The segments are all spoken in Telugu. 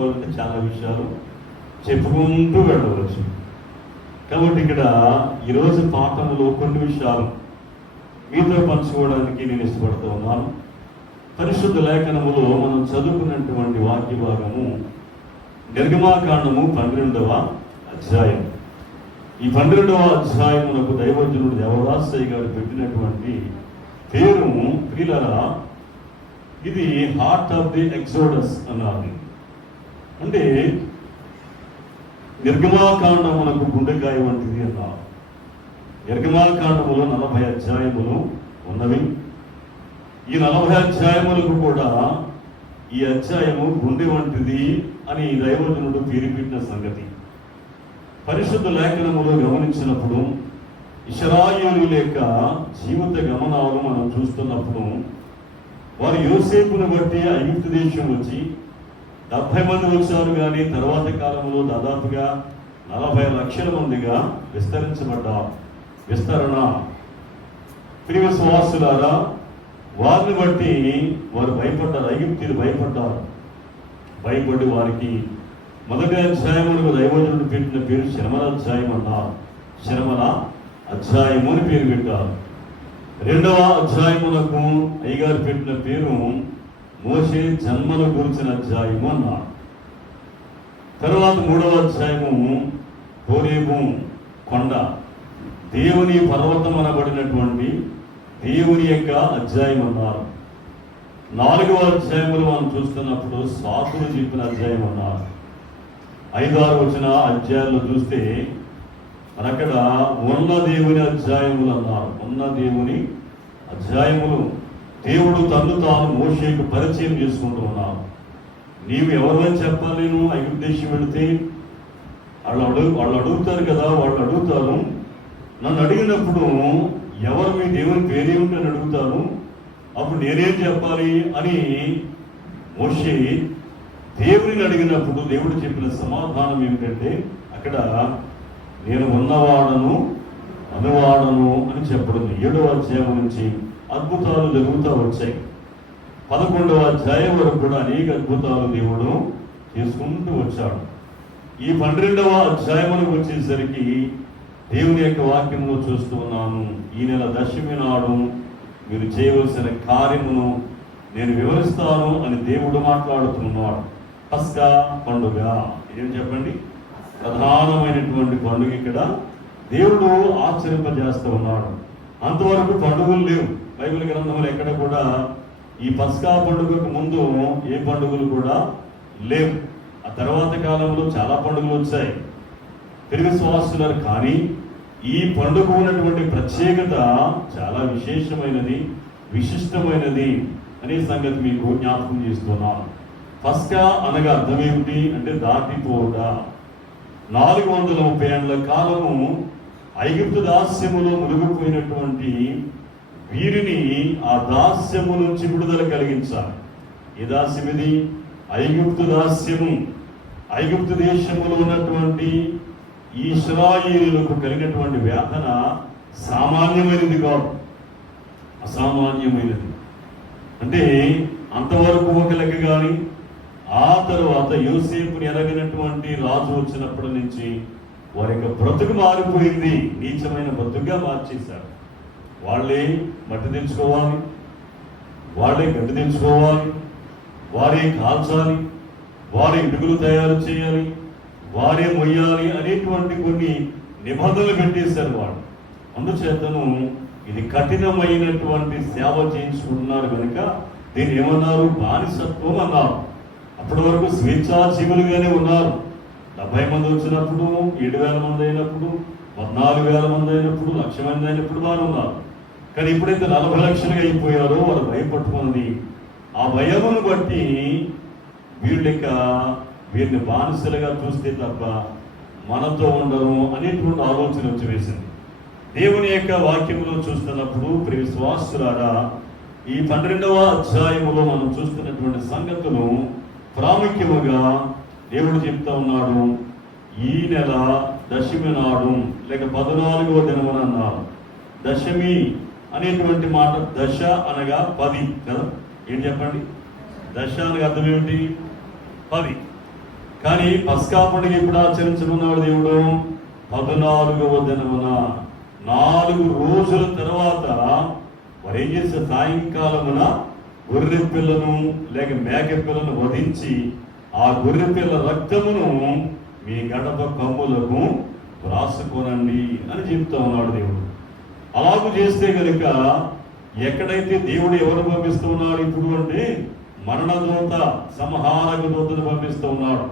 చెప్పుకోవాలంటే చాలా విషయాలు చెప్పుకుంటూ వెళ్ళవచ్చు. కాబట్టి ఇక్కడ ఈరోజు పాఠంలో కొన్ని విషయాలు మీతో పంచుకోవడానికి నేను ఇష్టపడుతూ ఉన్నాను. పరిశుద్ధ లేఖనములో మనం చదువుకున్నటువంటి వాక్య భాగము నిర్గమాకాండము 12వ అధ్యాయం. ఈ 12వ అధ్యాయమునకు దైవజనుడు దేవదాసయ్య గారు పెట్టినటువంటి పేరు ప్రియులారా, ఇది హార్ట్ ఆఫ్ ది ఎక్సోడస్ అన్నారు. అంటే నిర్గమాకాండమునకు గుండెకాయ వంటిది అన్నారు. నిర్గమాకాండములో 40 అధ్యాయములు ఉన్నవి. ఈ 40 అధ్యాయములకు కూడా ఈ అధ్యాయము గుండె వంటిది అని దైవజనుడు పేరు పెట్టిన సంగతి పరిశుద్ధ లేఖనములో గమనించినప్పుడు, ఇశ్రాయేలీయుల యొక్క జీవిత గమనాలు మనం చూస్తున్నప్పుడు, వారు యోసేపును బట్టి ఐగుప్తు దేశం వచ్చి 70 మంది వచ్చారు. కానీ తర్వాత కాలంలో దాదాపుగా 40 లక్షల మందిగా విస్తరించబడ్డారు. విస్తరణ ప్రియ విశ్వాసులారా, వారిని బట్టి వారు భయపడ్డారు. ఐగుప్తీయులు భయపడ్డారు. భయపడి వారికి మొదటి అధ్యాయములకు దైవజనుడు పెట్టిన పేరు శ్రమల అధ్యాయం అన్నారు. శ్రమల అధ్యాయము అని పేరు పెట్టారు. 2వ అధ్యాయములకు అయ్యగారు పెట్టిన పేరు మోషే జన్మను గురించిన అధ్యాయము అన్నారు. తర్వాత 3వ అధ్యాయము హోరేబు కొండ, దేవుని పర్వతం అనబడినటువంటి దేవుని యొక్క అధ్యాయం అన్నారు. 4వ అధ్యాయములు మనం చూస్తున్నప్పుడు సాకులు చెప్పిన అధ్యాయం అన్నారు. 5-6 వచ్చిన అధ్యాయాల్లో చూస్తే అక్కడ ఉన్న దేవుని అధ్యాయములు అన్నారు. ఉన్న దేవుని అధ్యాయములు. దేవుడు తన్ను తాను మోషేకు పరిచయం చేసుకుంటూ ఉన్నాడు. నీవు ఎవరిని చెప్పాలి? నేను ఐగుప్తు దేశం వెళితే వాళ్ళు అడుగుతారు కదా, వాళ్ళు అడుగుతారు. నన్ను అడిగినప్పుడు ఎవరు మీ దేవుని పేరేమిటి అని అడుగుతాను. అప్పుడు నేనేం చెప్పాలి అని మోషే దేవుని అడిగినప్పుడు దేవుడు చెప్పిన సమాధానం ఏమిటంటే, అక్కడ నేను ఉన్నవాడను అనువాడను అని చెప్పడం. 7వ అధ్యాయం నుంచి అద్భుతాలు జరుగుతూ వచ్చాయి. 11వ అధ్యాయం వరకు కూడా అనేక అద్భుతాలు దేవుడు చేసుకుంటూ వచ్చాడు. ఈ 12వ అధ్యాయములకు వచ్చేసరికి దేవుని యొక్క వాక్యంలో చూస్తూ ఉన్నాను. ఈ నెల దశమి నాడు మీరు చేయవలసిన కార్యమును నేను వివరిస్తాను అని దేవుడు మాట్లాడుతున్నాడు. పస్కా పండుగ ఏం చెప్పండి? ప్రధానమైనటువంటి పండుగ ఇక్కడ దేవుడు ఆచరింపజేస్తూ ఉన్నాడు. అంతవరకు పండుగలు లేవు. బైబిల్ గ్రంథంలో ఎక్కడ కూడా ఈ పస్కా పండుగకు ముందు ఏ పండుగలు కూడా లేవు. ఆ తర్వాత కాలంలో చాలా పండుగలు వచ్చాయి తెలుగు విశ్వాసులు. కానీ ఈ పండుగ ఉన్నటువంటి ప్రత్యేకత చాలా విశేషమైనది, విశిష్టమైనది అనే సంగతి మీకు జ్ఞాపకం చేస్తున్నాను. పస్కా అనగా అర్థం ఏమిటి అంటే దాటిపోవుట. 430 ఏళ్ల కాలము ఐగుప్తు దాస్యములో మునిగిపోయినటువంటి వీరిని ఆ దాస్యము నుంచి విడుదల కలిగించాలి. ఏ దాస్యం ఇది? ఐగుప్తు దాస్యము. ఐగుప్తు దేశములో ఉన్నటువంటి ఈ ఇశ్రాయేలీయులకు కలిగినటువంటి వేదన సామాన్యమైనది కాదు, అసామాన్యమైనది. అంటే అంతవరకు ఒక లెక్క. కానీ ఆ తర్వాత యోసేపుని ఎరగినటువంటి రాజు వచ్చినప్పటి నుంచి వారి యొక్క బ్రతుకు మారిపోయింది. నీచమైన బ్రతుకుగా మార్చేశారు. వాళ్ళే మట్టి తెచ్చుకోవాలి, వాళ్ళే గడ్డి తెచ్చుకోవాలి, వారే కాల్చాలి, వారే ఇటుకలు తయారు చేయాలి, వారే మొయ్యాలి అనేటువంటి కొన్ని నిబంధనలు పెట్టేశారు వాళ్ళు. అందుచేతను ఇది కఠినమైనటువంటి సేవ చేయించుకుంటున్నారు కనుక దీన్ని ఏమన్నారు? బానిసత్వం అన్నారు. అప్పటి వరకు స్వేచ్ఛాజీవులుగానే ఉన్నారు. 70 మంది వచ్చినప్పుడు, 7,000 మంది అయినప్పుడు, 14,000 మంది అయినప్పుడు, 1,00,000 మంది అయినప్పుడు వారు ఉన్నారు. కానీ ఎప్పుడైతే 40 లక్షలుగా అయిపోయారో వారు భయపట్టుకుంది. ఆ భయమును బట్టి వీరిని బానిసలుగా చూస్తే తప్ప మనతో ఉండరు అనేటువంటి ఆలోచన వచ్చి వేసింది. దేవుని యొక్క వాక్యములో చూస్తున్నప్పుడు ప్రియ విశ్వాసులారా, ఈ 12వ అధ్యాయములో మనం చూస్తున్నటువంటి సంగతులు ప్రాముఖ్యముగా దేవుడు చెప్తా ఉన్నాడు. ఈ నెల దశమి నాడు లేక 14వ దినమున అన్నారు. దశమి అనేటువంటి మాట, దశ అనగా 10 కదా. ఏం చెప్పండి? దశ అనగా అర్థం ఏమిటి? 10. కానీ పస్కా పండుగ ఎప్పుడు ఆచరించమన్నాడు దేవుడు? 14వ దినమున 4 రోజుల తర్వాత వారు ఏం చేస్తే సాయంకాలమున గొర్రె పిల్లను లేక మేక పిల్లను వధించి ఆ గొర్రె పిల్ల రక్తమును మీ గడప కమ్ములకు రాసుకోనండి అని చెప్తా ఉన్నాడు దేవుడు. అలాగూ చేస్తే కనుక ఎక్కడైతే దేవుడు ఎవరు పంపిస్తూ ఉన్నాడు ఇప్పుడు అంటే మరణదూత, సంహారక దూతను పంపిస్తూ ఉన్నాడు.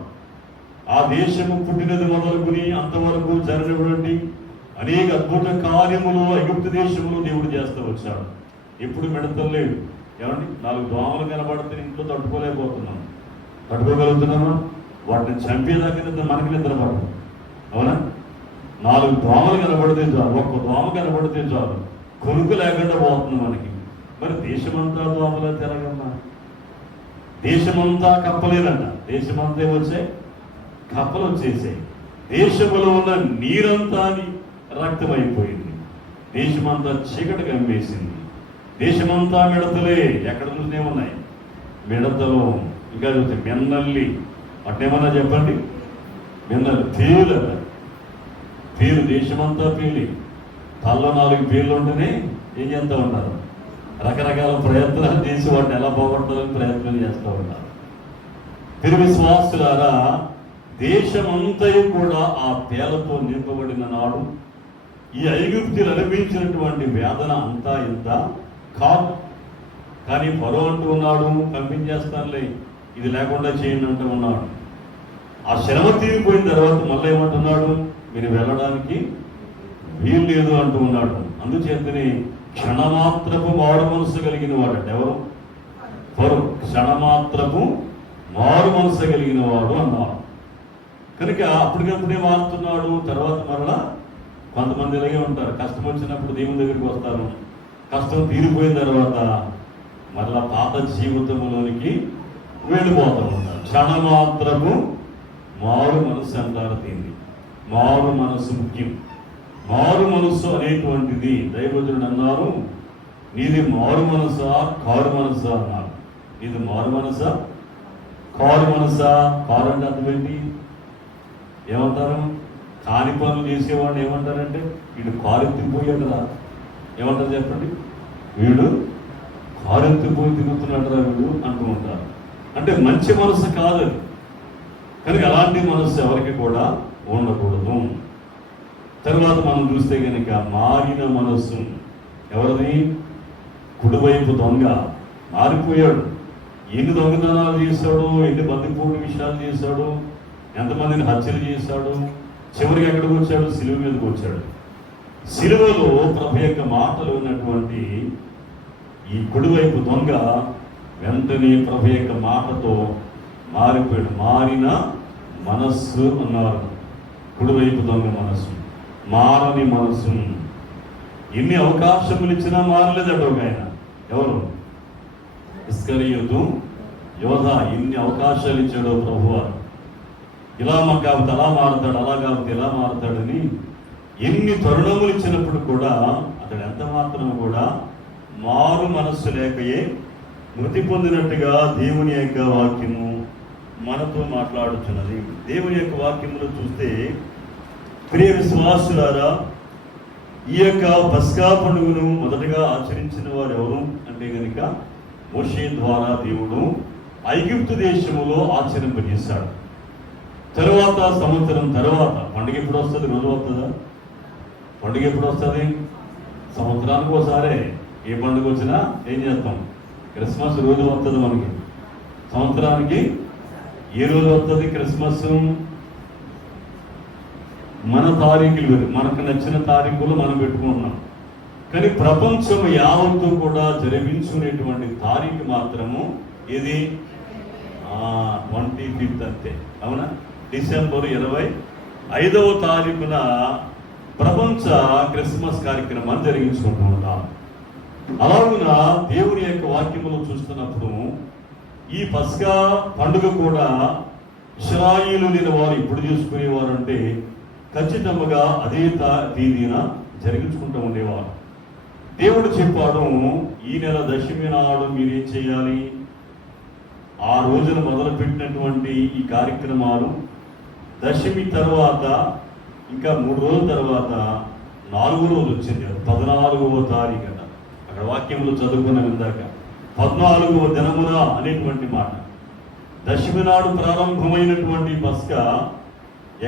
ఆ దేశము పుట్టినది మొదలుకుని అంతవరకు జరిగినటువంటి అనేక అద్భుత కార్యములు ఐగుప్తు దేశములు దేవుడు చేస్తూ వచ్చాడు. ఎప్పుడు మిడతలేడు. ఏమండి, 4 దోమలు కనబడితే ఇంట్లో తట్టుకోలేకపోతున్నాం. తట్టుకోగలుగుతున్నామా? వాటిని చంపేదాకా మనకి నిద్ర పడదు. అవునా? 4 దోమలు కనబడితే చాలు, 1 దోమ కనబడితే చాలు, కొనుక్కు లేకుండా పోతుంది మనకి. మరి దేశమంతా దోమలే తిరగమ్మా. దేశమంతా కప్పలేదంట. దేశమంతా ఏమొచ్చాయి? కప్పలు వచ్చేసాయి. దేశంలో ఉన్న నీరంతా రక్తమైపోయింది. దేశమంతా చీకటి కమ్మేసింది. దేశమంతా మిడతలే. ఎక్కడ చూసినే ఉన్నాయి మిడతలు. ఇంకా చూస్తే మెన్నల్లి, అట్టేమన్నా చెప్పండి. మెన్నల్లి, పేలు. పేరు దేశమంతా పేలి. తల్లో 4 పేర్లు ఉంటేనే ఏం చేస్తూ ఉంటారు? రకరకాల ప్రయత్నాలు చేసి వాటిని ఎలా పోగొట్టాలని ప్రయత్నం చేస్తూ ఉంటారు. తిరు విశ్వాసులారా, దేశమంతయు కూడా ఆ పేలతో నింపబడిన నాడు ఈ ఐగుప్తులు అనుభవించినటువంటి వేదన అంతా ఇంత కాదు. కానీ ఫరో అంటూ ఉన్నాడు, పంపించేస్తానులే, ఇది లేకుండా చేయండి అంటూ ఉన్నాడు. ఆ శ్రమ తీరిపోయిన తర్వాత మళ్ళీ ఏమంటున్నాడు? మీరు వెళ్ళడానికి వీలు లేదు అంటూ ఉన్నాడు. అందుచేతనే క్షణమాత్రపు మారు మనసు కలిగిన వాడు ఎవరు? ఫరో. క్షణమాత్రపు మారు మనసు కలిగిన వాడు అన్నాడు. కనుక అప్పటికప్పుడే మారుతున్నాడు. తర్వాత మరలా కొంతమంది ఇలాగే ఉంటారు. కష్టం వచ్చినప్పుడు దేవుని దగ్గరికి వస్తారు. కష్టం తీరిపోయిన తర్వాత మరలా పాత జీవితంలోనికి వెళ్ళిపోతూ ఉంటారు. క్షణమాత్రము మారు మనసు అంటారు దీన్ని. మారు మనసు ముఖ్యం. మారు మనసు అనేటువంటిది దైవజనుడు అన్నారు, నీది మారు మనసా కారు మనసా అన్నారు. నీది మారు మనసా కారు మనసా? కారు అంటే అర్థం ఏంటి? ఏమంటారు? కాని పనులు చేసేవాడిని ఏమంటారంటే వీడు కారెత్తిపోయాడు రా. ఏమంటారు చెప్పండి? వీడు కారెత్తిపోయి తిరుగుతున్నాడు రా వీడు అంటూ ఉంటారు. అంటే మంచి మనసు కాదు అది. కనుక అలాంటి మనసు ఎవరికి కూడా ఉండకూడదు. తర్వాత మనం చూస్తే కనుక మారిన మనస్సు ఎవరిది? కుడివైపు దొంగ మారిపోయాడు. ఎన్ని దొంగతనాలు చేశాడు, ఎన్ని బందిపోటు విషయాలు చేశాడు, ఎంతమందిని హత్యలు చేశాడు. చివరికి ఎక్కడికి వచ్చాడు? సిలువ మీదకి వచ్చాడు. సిలువలో ప్రభు యొక్క మాటలు ఉన్నటువంటి ఈ కుడివైపు దొంగ వెంటనే ప్రభు యొక్క మాటతో మారిపోయాడు. మారిన మనస్సు అన్నారు. కుడివైపు దొంగ మనస్సు, మారని మనస్సు. ఎన్ని అవకాశములు ఇచ్చినా మారలేదట ఒక ఆయన. ఎవరు? ఇస్కరియోతు యోధ. ఎన్ని అవకాశాలు ఇచ్చాడో ప్రభువారు. ఇలా మాకు కాబట్టి అలా మారుతాడు, అలా కాబట్టి ఇలా మారుతాడని ఎన్ని తరుణములు ఇచ్చినప్పుడు కూడా అతడు ఎంత మాత్రం కూడా మారు మనస్సు లేకయే మృతి పొందినట్టుగా దేవుని యొక్క వాక్యము మనతో మాట్లాడుతున్నది. దేవుని యొక్క వాక్యములో చూస్తే ప్రియ విశ్వాసులారా, ఈ యొక్క పస్కా పండుగను మొదటగా ఆచరించిన వారు ఎవరు అంటే కనుక మోషే ద్వారా దేవుడు ఐగుప్తు దేశములో ఆచరింపజేశాడు. తరువాత సంవత్సరం తర్వాత పండుగ ఎప్పుడు వస్తుంది? రోజు వస్తుందా? పండుగ ఎప్పుడు వస్తుంది? సంవత్సరానికి ఒకసారే. ఏ పండుగ వచ్చినా ఏం చేస్తాం? క్రిస్మస్ రోజు వస్తుంది మనకి. సంవత్సరానికి ఏ రోజు వస్తుంది క్రిస్మస్? మన తారీఖులు మనకు నచ్చిన తారీఖులు మనం పెట్టుకుంటున్నాం. కానీ ప్రపంచం యావత్తు కూడా జరిపించుకునేటువంటి తారీఖు మాత్రము ఇది 25th అంతే. అవునా? డిసెంబర్ 25వ తారీఖున ప్రపంచ క్రిస్మస్ కార్యక్రమాన్ని జరిగించుకుంటూ ఉంటాం. అలాగున దేవుని యొక్క వాక్యములు చూస్తున్నప్పుడు ఈ పస్కా పండుగ కూడా ఇశ్రాయేలులైన వారు ఇప్పుడు చేసుకునేవారు అంటే ఖచ్చితంగా అదే తేదీన జరిగించుకుంటూ ఉండేవారు. దేవుడు చెప్పాడు, ఈ నెల దశమి నాడు మీరేం చేయాలి? ఆ రోజున మొదలుపెట్టినటువంటి ఈ కార్యక్రమాలు దశమి తర్వాత ఇంకా 3 రోజుల తర్వాత 4వ రోజు వచ్చింది, 14వ తారీఖు అట. అక్కడ వాక్యంలో చదువుకున్న ఇందాక 14వ దినమున అనేటువంటి మాట. దశమి నాడు ప్రారంభమైనటువంటి పస్కా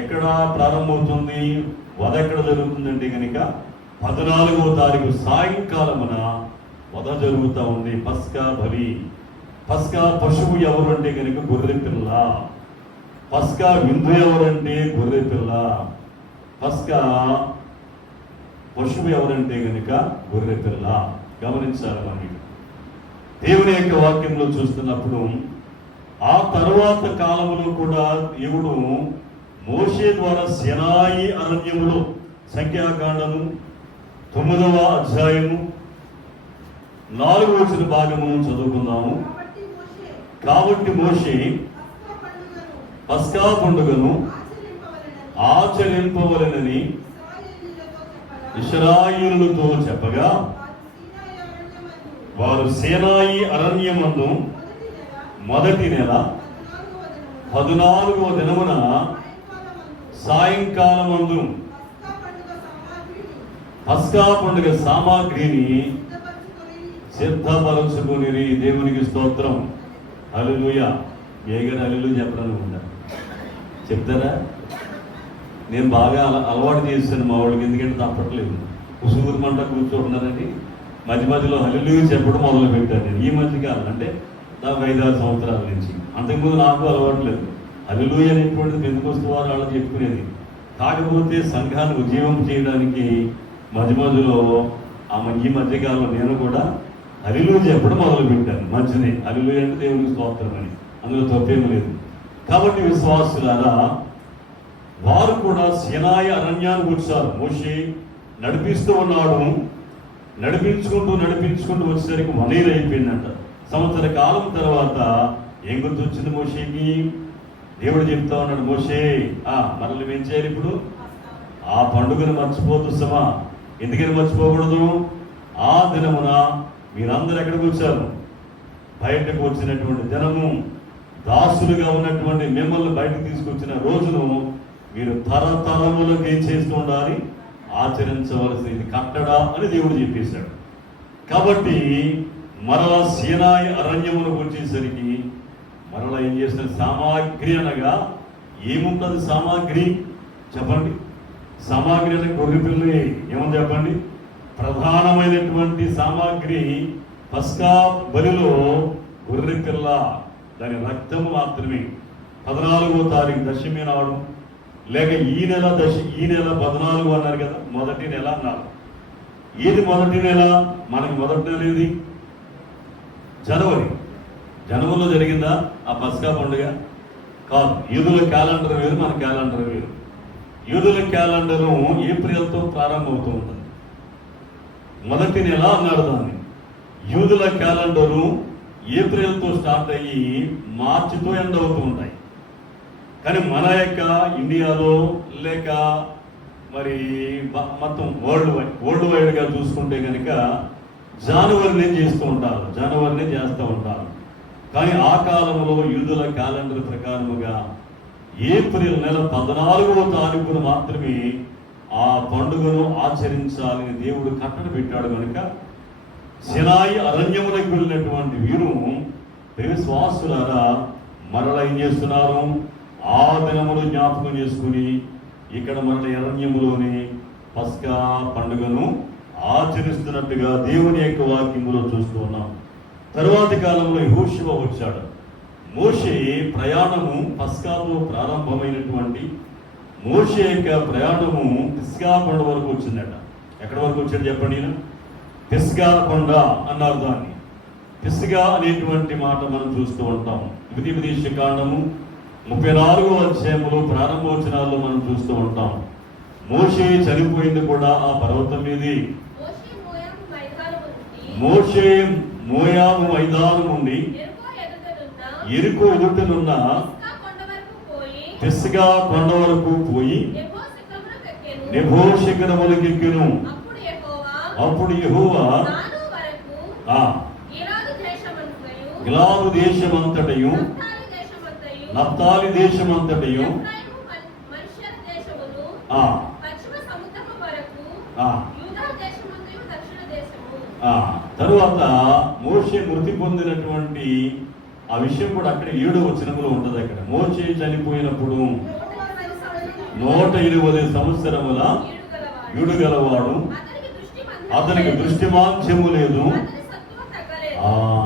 ఎక్కడ ప్రారంభమవుతుంది, వధ ఎక్కడ జరుగుతుందంటే కనుక 14వ తారీఖు సాయంకాలమున వధ జరుగుతూ ఉంది. పస్కా బలి. పస్కా పశువు ఎవరు అంటే కనుక గొర్రె పిల్ల. పస్కా విందు ఎవరంటే గొర్రె పిల్ల. పస్కా పశువు ఎవరంటే కనుక గొర్రె పిల్ల. గమనించాలి మనం. దేవుని యొక్క వాక్యంలో చూస్తున్నప్పుడు ఆ తర్వాత కాలంలో కూడా దేవుడు మోషే ద్వారా సినాయి అరణ్యములో, సంఖ్యాకాండము 9వ అధ్యాయము 4వ వచన భాగమును చదువుకుందాము. కాబట్టి మోషే పస్కా పండుగను ఆచరింపవలెనని ఇశ్రాయేలులతో చెప్పగా, వారు సీనాయి అరణ్యమందు మొదటి నెల 14వ దినమున సాయంకాలమందు పస్కా పండుగ సామాగ్రిని సిద్ధపరచుకుని. దేవునికి స్తోత్రం. హల్లెలూయా. ఏగని హల్లెలూయా చెప్పాలనుకుంటా. చెప్తారా? నేను బాగా అలవాటు చేశాను మా వాళ్ళకి, ఎందుకంటే తప్పట్లేదు. కుసుగురుమంట కూర్చోంటున్నారని మధ్య మధ్యలో హల్లెలూయా చెప్పడం మొదలు పెట్టాను నేను. ఈ మధ్యకాలం అంటే నాకు 5-6 సంవత్సరాల నుంచి. అంతకుముందు నాకు అలవాటు లేదు. హల్లెలూయా అనేటువంటిది పెంతెకొస్తు వారు వాళ్ళు చెప్పుకునేది. కాకపోతే సంఘాన్ని ఉజ్జీవం చేయడానికి మధ్య మధ్యలో ఈ మధ్యకాలంలో నేను కూడా హల్లెలూయా చెప్పడం మొదలు పెట్టాను. మంచిది, హల్లెలూయా అంటే దేవునికి స్తోత్రం అని, అందులో తప్పేమీ లేదు. కాబట్టి విశ్వాసులారా, వారు కూడా సీనాయి అరణ్యానికి వచ్చారు. మోషే నడిపిస్తూ ఉన్నాడు. నడిపించుకుంటూ వచ్చేసరికి 1 year అయిపోయిందంట. సంవత్సర కాలం తర్వాత ఏం గుర్తొచ్చింది మోషేకి? దేవుడు చెప్తా ఉన్నాడు, మోషే మనల్ని ఏం చేయాలి ఇప్పుడు? ఆ పండుగను మర్చిపోతు సమా. ఎందుకని మర్చిపోకూడదు? ఆ దినమున మీరందరూ ఎక్కడికి వచ్చారు? బయటకు వచ్చినటువంటి దినము, దాసులుగా ఉన్నటువంటి మిమ్మల్ని బయటకు తీసుకొచ్చిన రోజును మీరు తరతరములకు ఏం చేస్తూ ఉండాలి? ఆచరించవలసింది కట్టడా అని దేవుడు చెప్పేశాడు. కాబట్టి మరలా సీనాయి అరణ్యములకు వచ్చేసరికి మరలా ఏం చేస్తారు? సామాగ్రి అనగా ఏముంటుంది? సామాగ్రి చెప్పండి. సామాగ్రి అంటే గొర్రె పిల్లి. ఏమని చెప్పండి? ప్రధానమైనటువంటి సామాగ్రి పస్కా బలిలో గొర్రె పిల్ల, దాని రక్తము మాత్రమే. 14వ తారీఖు దశమి నాడు, లేక ఈ నెల 14 అన్నారు కదా, మొదటి నెల అన్నారు. ఏది మొదటి నెల? మనకి మొదటి నెల ఏది? జనవరిలో జరిగిందా ఆ పస్కా పండుగ? కాదు. యూదుల క్యాలెండర్ వేరు, మన క్యాలెండర్ వేరు. యూదుల క్యాలెండరు ఏప్రిల్తో ప్రారంభమవుతూ ఉంటుంది. మొదటి నెల అన్నాడు దాన్ని. యూదుల క్యాలెండరు ఏప్రిల్తో స్టార్ట్ అయ్యి మార్చితో ఎండ్ అవుతూ ఉంటాయి. కానీ మన యొక్క ఇండియాలో లేక మరి మొత్తం వరల్డ్ వైడ్గా చూసుకుంటే కనుక జనవరినే చేస్తూ ఉంటారు. కానీ ఆ కాలంలో యూదుల క్యాలెండర్ ప్రకారముగా ఏప్రిల్ నెల 14వ తారీఖున మాత్రమే ఆ పండుగను ఆచరించాలని దేవుడు కట్టడి పెట్టాడు. కనుక సినాయి అరణ్యములకు వెళ్ళినటువంటి వీరు విశ్వాసులారా మరల ఏం చేస్తున్నారు? ఆ దినములు జ్ఞాపకం చేసుకుని ఇక్కడ మరల అరణ్యములోని పస్కా పండుగను ఆచరిస్తున్నట్టుగా దేవుని యొక్క వాక్యములో చూస్తూ ఉన్నాం. తరువాతి కాలంలో యెహోషువ వచ్చాడు. మోషే ప్రయాణము పస్కాతో ప్రారంభమైనటువంటి మోషే యొక్క ప్రయాణము పిస్గా కొండ వరకు వచ్చిందట. ఎక్కడి వరకు వచ్చాడు చెప్పండి? పిస్గా కొండ అన్నారు దాన్ని. పిస్గా అనేటువంటి మాట మనం చూస్తూ ఉంటాం. ద్వితీయోపదేశకాండము 34వ అధ్యాయములో ప్రారంభవచనాల్లో మనం చూస్తూ ఉంటాం. మోషే చనిపోయింది కూడా ఆ పర్వతం మీది. మోషే మోయాబు మైదానం నుండి ఎరుకో ఎదుటనున్న పిస్గా కొండ వరకు పోయి నెబో శిఖరములకెక్కెను. అప్పుడు యెహోవా గిలాదు దేశమంతటయు నఫ్తాలి దేశమంతటయు మనష్య దేశమును పశ్చిమ సముద్రము వరకు యూదా దేశమంతయు దక్షిణ దేశము. తరువాత మోషే మృతి పొందినటువంటి ఆ విషయం కూడా అక్కడ 7వ వచనంలో ఉంటది. అక్కడ మోషే చనిపోయినప్పుడు 120 సంవత్సరముల ఈడు గలవాడు, అతనికి దృష్టిమాంద్యము లేదు,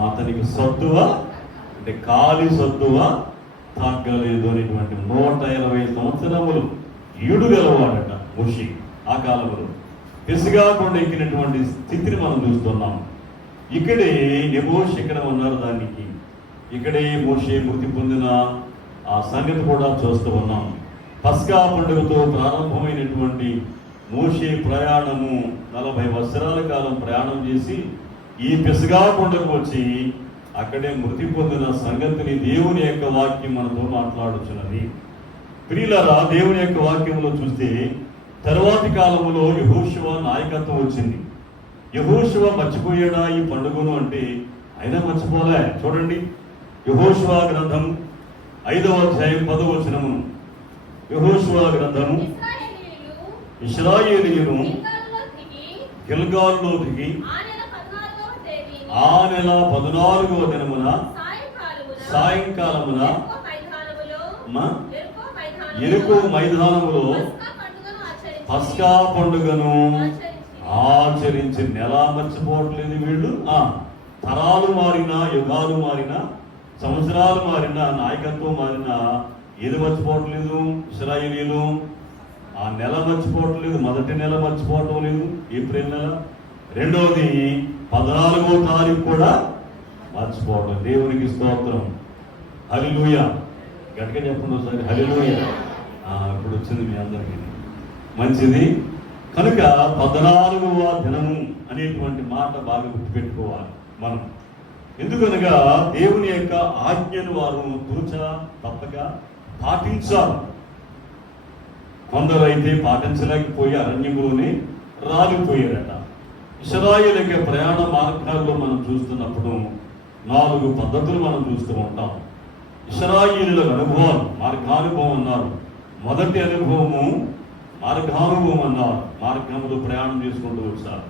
అతనికి సత్తువ అంటే కాలి సత్తువ తగ్గలేదు అనేటువంటి 120 సంవత్సరములు ఈడు గలవాడట మోషే. ఆ కాలంలో పిసిగా కొండ ఎక్కినటువంటి స్థితిని మనం చూస్తున్నాం. ఇక్కడే నెబోష్ ఎక్కడ ఉన్నారు, దానికి ఇక్కడే మోషే మృతి పొందిన ఆ సంగతి కూడా చూస్తూ ఉన్నాం. పస్కా పండుగతో ప్రారంభమైనటువంటి మోషే ప్రయాణము 40 సంవత్సరాల కాలం ప్రయాణం చేసి ఈ పిసగా కొండకు వచ్చి అక్కడే మృతి పొందిన సంగతిని దేవుని యొక్క వాక్యం మనతో మాట్లాడుచున్నది. ప్రియులారా, దేవుని యొక్క వాక్యంలో చూస్తే తరువాతి కాలంలో యెహోషువ నాయకత్వం వచ్చింది. యెహోషువ మర్చిపోయాడా ఈ పండుగను అంటే ఆయన మర్చిపోలే. చూడండి, యెహోషువ గ్రంథం 5వ అధ్యాయం 10వ వచనము. యెహోషువ గ్రంథము ఇశ్రాయేలీయులు గిల్గాలులో దిగి ఆ నెల 14వ దినమున సాయంకాలమున ఎరుకో మైదానములో పస్కా పండుగను ఆచరించి నెల మర్చిపోవట్లేదు వీళ్ళు. తరాలు మారినా, యుగాలు మారినా, సంవత్సరాలు మారినా, నాయకత్వం మారినా ఏది మర్చిపోవట్లేదు ఇశ్రాయేలీయులు? ఆ నెల మర్చిపోవట్లేదు. మొదటి నెల మర్చిపోవటం లేదు, ఏప్రిల్ నెల. రెండవది 14వ తారీఖు కూడా మర్చిపోవటం. దేవునికి స్తోత్రం, హల్లెలూయా. గట్టిగా చెప్పండి ఒకసారి, హల్లెలూయా. ఇప్పుడు వచ్చింది మీ అందరికీ, మంచిది. కనుక 14వ దినము అనేటువంటి మాట బాగా గుర్తుపెట్టుకోవాలి మనం. ఎందుకనగా దేవుని యొక్క ఆజ్ఞను వారు తూచ తప్పక పాటించాలి. కొందరైతే పాటించలేకపోయి అరణ్యంలోనే రాలిపోయారట. ఇశ్రాయేలు యొక్క ప్రయాణ మార్గాల్లో మనం చూస్తున్నప్పుడు 4 పద్ధతులు మనం చూస్తూ ఉంటాం. ఇశ్రాయేలుల అనుభవాలు, మార్గానుభవం అన్నారు. మొదటి అనుభవము మార్గానుభవం అన్నారు. మార్గంలో ప్రయాణం చేసుకుంటూ వచ్చారు.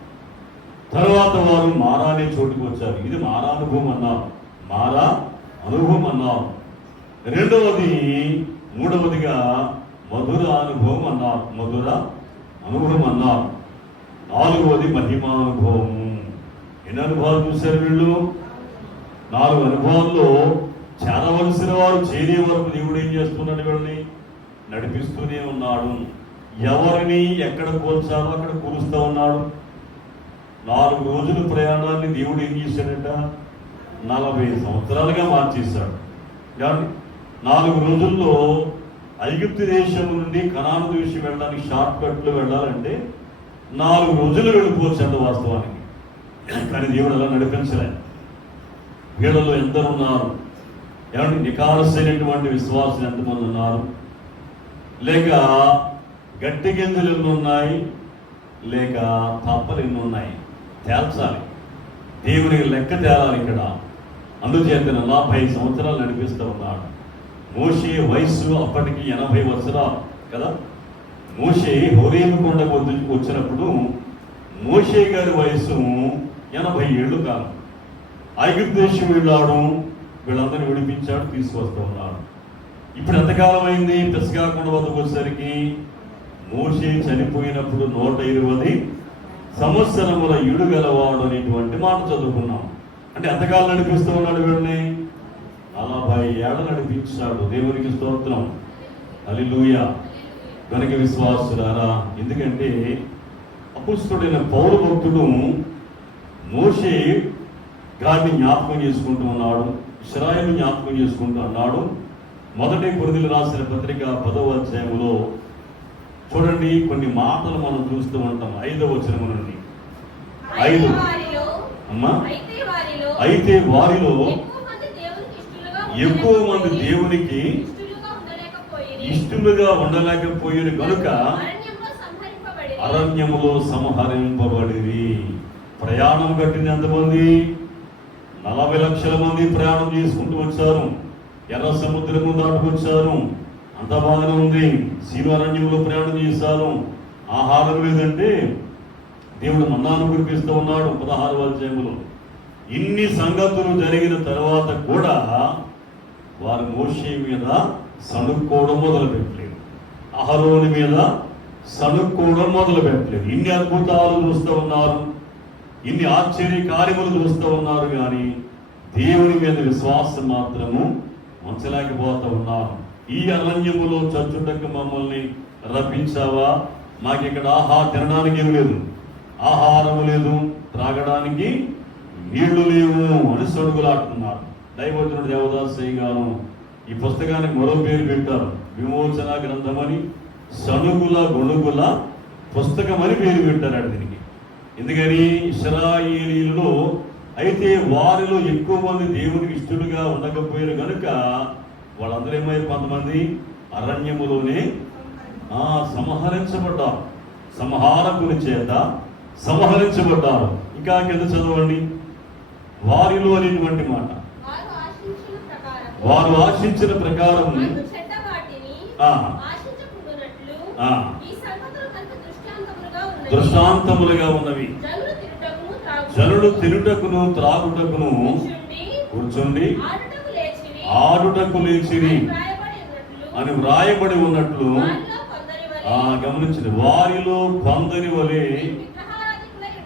తర్వాత వారు మారా అనే చోటుకు వచ్చారు. ఇది మారా అనుభవం అన్నారు, మారా అనుభవం అన్నారు. మూడవదిగా మధుర అనుభవం అన్నారు, మధుర అనుభవం అన్నారు. 4వది మహిమానుభవము. ఎన్ని అనుభవాలు చూశారు వీళ్ళు? 4 అనుభవాల్లో చేరవలసిన వారు చేరే వరకు దేవుడు ఏం చేస్తున్నాడు? వీళ్ళని నడిపిస్తూనే ఉన్నాడు. ఎవరిని ఎక్కడ కూల్చాలో అక్కడ కూలుస్తూ ఉన్నాడు. 4 రోజుల ప్రయాణాన్ని దేవుడు ఏం చేశాడట? 40 సంవత్సరాలుగా మార్చేశాడు. కాబట్టి 4 రోజుల్లో ఐగుప్తు దేశం నుండి కనాను దేశం వెళ్ళడానికి షార్ట్ కట్లు వెళ్ళాలంటే 4 రోజులు వెళ్ళిపోవచ్చు వాస్తవానికి. కానీ దేవుడు అలా నడిపించలే. వీళ్ళలో ఎందరు ఉన్నారు? ఏమంటే నికారసైనటువంటి విశ్వాసం ఎంతమంది ఉన్నారు? లేక గట్టి గింజలు ఎన్ని ఉన్నాయి? లేక తప్పలు ఎన్ని ఉన్నాయి? తేల్చాలి. దేవునికి లెక్క తేలాలి ఇక్కడ. అందుచేత 40 సంవత్సరాలు నడిపిస్తూ ఉన్నాడు. మోషే వయస్సు అప్పటికి 80 సంవత్సరాలు కదా. మోషే హోరేబు కొండకు వచ్చినప్పుడు మోషే గారి వయస్సు 80 ఏళ్ళు కాలం. ఐగుప్తు దేశం వెళ్ళాడు, వీళ్ళందరినీ విడిపించాడు, తీసుకొస్తూ ఉన్నాడు. ఇప్పుడు ఎంతకాలం అయింది? పిస్గా కొండ వద్దకు వచ్చేసరికి మోషే చనిపోయినప్పుడు 120 సంవత్సరముల ఈడు గలవాడు అనేటువంటి మాట చదువుకున్నాం. అంటే ఎంతకాలం నడిపిస్తూ ఉన్నాడు వీళ్ళని? 40 ఏళ్ళు నడిపించాడు. దేవునికి స్తోత్రం, హల్లెలూయా. కనుక విశ్వాసులారా, ఎందుకంటే అపుస్తలుడైన పౌలు భక్తుడు మోషే గారిని జ్ఞాపకం చేసుకుంటూ ఉన్నాడు, ఇశ్రాయేలు జ్ఞాపకం చేసుకుంటూ అన్నాడు. మొదటి కొరింథీయులకు రాసిన పత్రిక 10వ అధ్యాయంలో చూడండి, కొన్ని మాటలు మనం చూస్తూ ఉంటాం. 5వ వచనం నుండి 5. అమ్మా, అయితే వారిలో ఎక్కువ మంది దేవునికి ఇష్టలుగా ఉండలేకపోయారు కనుక అరణ్యములో సంహరింపబడిరి. ప్రయాణం కట్టిన ఎంతమంది? 40 లక్షల మంది ప్రయాణం చేసుకుంటూ వచ్చారు. ఎర్ర సముద్రము దాటుకొచ్చారు. అంత బాగానే ఉంది. సీను అరణ్యంలో ప్రయాణం చేశారు. ఆహారం లేదంటే దేవుడు మన్నాను కురిపిస్తూ ఉన్నాడు 16వ అధ్యాయంలో. ఇన్ని సంగతులు జరిగిన తర్వాత కూడా వారు మోషే మీద సణుక్కోవడం మొదలు పెట్టలేదు. అహరోను మీద సణుక్కోవడం మొదలు పెట్టలేదు. ఇన్ని అద్భుతాలు చూస్తూ ఉన్నారు, ఇన్ని ఆశ్చర్య కార్యములు చూస్తూ ఉన్నారు, కానీ దేవుని మీద విశ్వాసం మాత్రము ఉంచలేకపోతూ ఉన్నారు. ఈ అరణ్యములో చచ్చుటకు మమ్మల్ని రప్పించావా? మాకిక్కడ తినడానికి ఏమి లేదు, ఆహారము లేదు, త్రాగడానికి నీళ్లు లేవు అని సడుగులాడుతున్నారు. దైవజనుడు దేవదాసయ్య గారు ఈ పుస్తకానికి మరో పేరు పెట్టారు, విమోచన గ్రంథమని, సణుగుల గొణుగుల పుస్తకం అని పేరు పెట్టారు దీనికి. ఎందుకని ఇశ్రాయేలీయులలో అయితే వారిలో ఎక్కువ మంది దేవునికి ఇష్టలుగా ఉండకపోయారు కనుక వాళ్ళందరూ ఏమైనా కొంతమంది అరణ్యములోనే సంహరించబడ్డారు. సంహారకుని చేత సంహరించబడ్డారు. ఇంకా కింద చదవండి, వారిలో అనేటువంటి మాట, వారు ఆశించిన ప్రకారం దృష్టాంతములుగా ఉన్నవి. జనులు తిరుటకును త్రాగుటకును కూర్చుండి ఆడుటకు లేచిరి అని వ్రాయబడి ఉన్నట్లు గమనించింది. వారిలో కొందరి వలె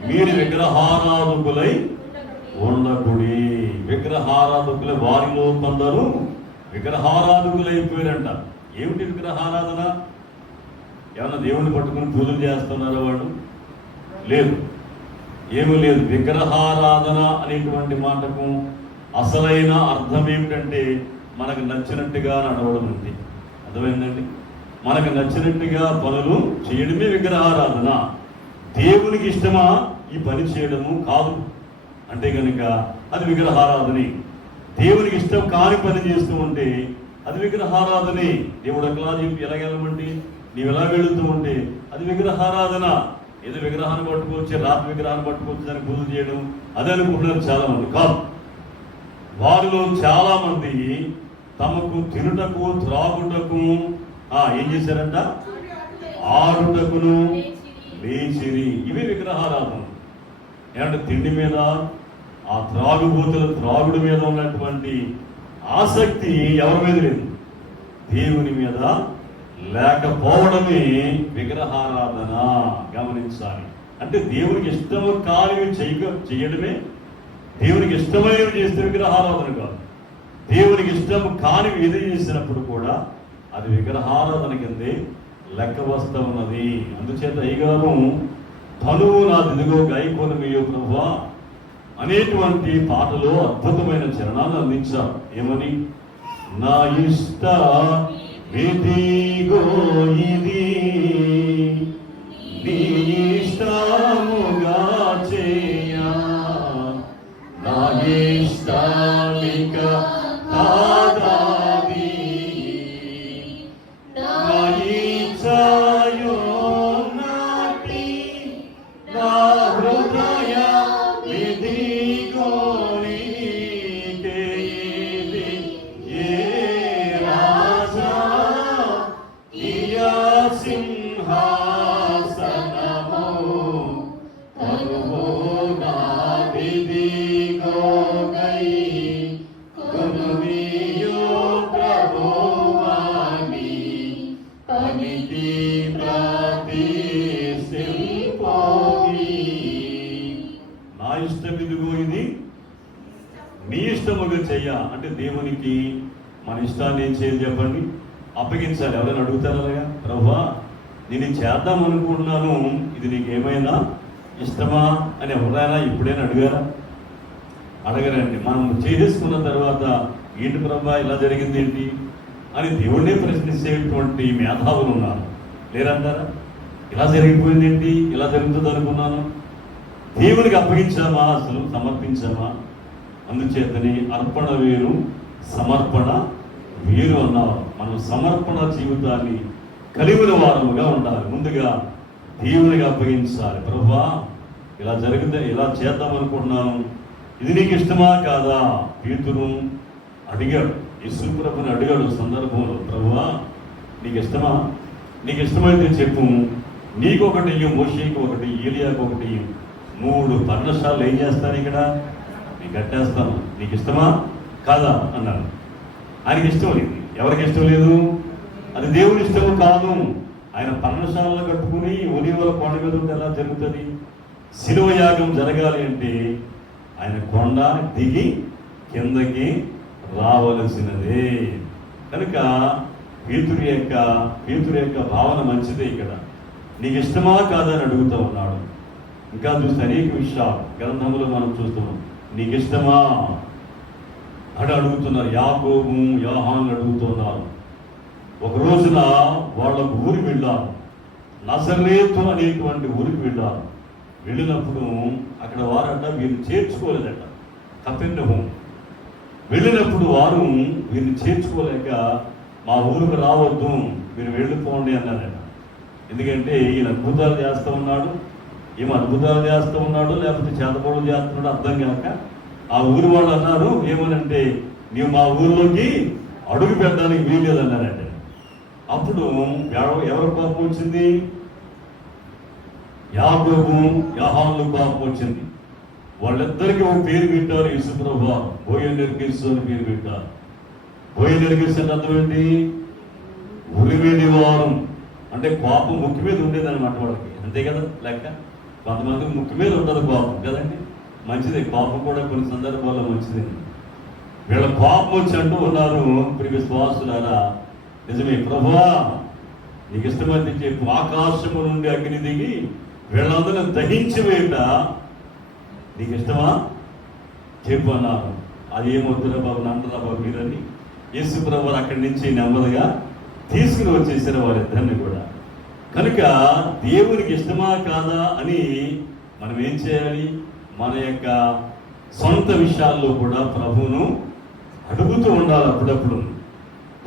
మీరు విగ్రహారాధకులై ఉండకుడి. విగ్రహారాధకులై వారిలో కొందరు విగ్రహారాధకులైపోయారంట. ఏమిటి విగ్రహారాధన? ఏమన్నా దేవుణ్ణి పట్టుకుని పూజలు చేస్తున్నారా? వాడు లేదు, ఏమీ లేదు. విగ్రహారాధన అనేటువంటి మాటకు అసలైన అర్థం ఏమిటంటే మనకు నచ్చినట్టుగా నడవడం ఉంది. అర్థమైందండి? మనకు నచ్చినట్టుగా పనులు చేయడమే విగ్రహారాధన. దేవునికి ఇష్టమా ఈ పని చేయడము? కాదు. అంటే కనుక అది విగ్రహారాధనే. దేవునికి ఇష్టం కాని పని చేస్తూ ఉంటే అది విగ్రహారాధనే. దేవుడు అట్లా చెప్పి ఎలాగెళ్ళమండి, నీవు ఎలా వెళుతూ ఉంటే అది విగ్రహారాధన. ఏదో విగ్రహాన్ని పట్టుకొచ్చి రాత్రి విగ్రహాన్ని పట్టుకొచ్చి దాన్ని పూజ చేయడం అదే అనుకుంటున్నారు చాలా మంది. కాదు, వారిలో చాలా మంది తమకు తినుటకు త్రాగుటకు ఏం చేశారంట? ఆడుటకును లేచిరి. ఇవి విగ్రహారాధన. ఏమంటే తిండి మీద, ఆ త్రాగుబోతుల త్రాగుడు మీద ఉన్నటువంటి ఆసక్తి ఎవరి మీద లేదు, దేవుని మీద లేకపోవడమే విగ్రహారాధన. గమనించాలి. అంటే దేవునికి ఇష్టము కానివి చేయడమే, దేవునికి ఇష్టమైనవి చేస్తే విగ్రహారాధన కాదు. దేవునికి ఇష్టం కానివి ఏది చేసినప్పుడు కూడా అది విగ్రహారాధన కిందే లెక్క వస్తూ ఉన్నది. అందుచేత అయ్యగారు ధనువు నా దిదిగో గాయకోనమయ్యో ప్రభువా అనేటువంటి పాటలో అద్భుతమైన చరణాన్ని అందించారు. ఏమని? నా ఇష్ట విధిగో ఇది నీ ఇష్టముగా చేయ, నా ఇష్టానిక కాదాది, నా ఇచ్ఛయో నాటి నా హృదయ విధిగో నీకే ఇది ఏ రాజా ఇయా సింహాసనము కరువు నా విధిగో గై కొనువియో ప్రభువాని పనితి ప్రతిష్ఠింపోయి. నా ఇష్టం ఇదిగో ఇది నీ ఇష్టముగా చెయ్య. అంటే దేవునికి మన ఇష్టాన్ని ఏం చేయాలి చెప్పండి? అప్పగించాలి. ఎవరైనా అడుగుతారా? ప్రభువా నేను చేద్దాం అనుకుంటున్నాను, ఇది నీకు ఏమైనా ఇష్టమా అని ఎవరైనా ఎప్పుడైనా అడిగారా? అడగరండి. మనం చేసేసుకున్న తర్వాత ఏంటి ప్రభా ఇలా జరిగింది ఏంటి అని దేవుణ్ణే ప్రశ్నించేటువంటి మేధావులు ఉన్నారు. లేరంటారా? ఇలా జరిగిపోయింది ఏంటి, ఇలా జరుగుతుంది అనుకున్నాను. దేవునికి అప్పగించామా, అసలు సమర్పించామా? అందుచేతని అర్పణ వేరు, సమర్పణ వేరు అన్నారు. మనం సమర్పణ జీవితాన్ని కలిగిన వారముగా ఉండాలి. ముందుగా దేవునికి అప్పగించాలి. ప్రభువా ఇలా జరిగింది, ఇలా చేద్దాం అనుకుంటున్నాను, ఇది నీకు ఇష్టమా కాదా? పేతురు అడిగాడు, యేసు ప్రభుని అడిగాడు సందర్భంలో, ప్రభువా నీకు ఇష్టమా? నీకు ఇష్టమైతే చెప్పు, నీకు ఒకటి ఇయ్యం, మోషేకి ఒకటి, ఏలియాకి ఒకటి, 3 పర్ణశాలలు ఏం చేస్తాను ఇక్కడ నీకు కట్టేస్తాను, నీకు ఇష్టమా కాదా అన్నాడు. ఆయనకి ఇష్టం లేదు. ఎవరికి ఇష్టం లేదు? అది దేవుని ఇష్టము కాదు. ఆయన పర్ణశాలలో కట్టుకుని ఒలీవల కొండ మీద ఉంటే ఎలా జరుగుతుంది? శిలువ యాగం జరగాలి అంటే ఆయన కొండ దిగి కిందకి రావలసినదే. కనుక పేతురు యొక్క భావన మంచిదే. ఇక్కడ నీకు ఇష్టమా కాదా అని అడుగుతూ ఉన్నాడు. ఇంకా చూస్తే అనేక విషయాలు గ్రంథంలో మనం చూస్తున్నాం. నీకు ఇష్టమా అని అడుగుతున్నారు. యాకోబు యోహాను అడుగుతున్నారు. ఒక రోజున వాళ్ళకు ఊరికి వెళ్ళారు, నజరేతు అనేటువంటి ఊరికి వెళ్ళారు. వెళ్ళినప్పుడు అక్కడ వారంట వీరిని చేర్చుకోలేదట. కపెర్నహూము వెళ్ళినప్పుడు వారు వీరిని చేర్చుకోలేక మా ఊరికి రావద్దు, మీరు వెళ్ళిపోండి అన్నారట. ఎందుకంటే ఈయన అద్భుతాలు చేస్తూ ఉన్నాడు, ఏమో అద్భుతాలు చేస్తూ ఉన్నాడు లేకపోతే చేతబడులు చేస్తున్నాడు అర్థం కాక ఆ ఊరి వాళ్ళు అన్నారు ఏమనంటే, నీవు మా ఊరిలోకి అడుగు పెట్టడానికి వీల్లేదన్నారంటే. అప్పుడు ఎవరు కోపం వచ్చింది? యాకోబు యోహానుల కోపం వచ్చింది. వాళ్ళిద్దరికీ ఒక పేరు పెట్టారు, యేసుప్రభు బోయనెర్గీసు అని పేరు పెట్టారు. బోయనెర్గీసు అంటే అర్థం ఏంటి? ఉరివేడివారం అంటే కోపం ముక్కు మీద ఉండేదన్నమాట వాళ్ళకి, అంతే కదా లెక్క. కొంతమందికి ముక్కు మీద ఉండదు కోపం కదండి. మంచిది, కోపం కూడా కొన్ని సందర్భాల్లో మంచిది. వీళ్ళ కోపం వచ్చి అంటూ ఉన్నారు, ప్రియ విశ్వాసులారా నిజమే ప్రభువా నీకు ఇష్టమైతే చెప్పు, ఆకాశము నుండి అగ్ని దిగి వీళ్ళందరూ దహించి వేట నీకు ఇష్టమా చెప్పు అన్నారు. అది ఏమవుతున్నా బాబు నందరా బాబు మీరని యేసు ప్రభు అక్కడి నుంచి నెమ్మదిగా తీసుకుని వచ్చేసారు వారిద్దరిని కూడా. కనుక దేవునికి ఇష్టమా కాదా అని మనం ఏం చేయాలి? మన యొక్క సొంత విషయాల్లో కూడా ప్రభువును అడుగుతూ ఉండాలి. అప్పుడప్పుడు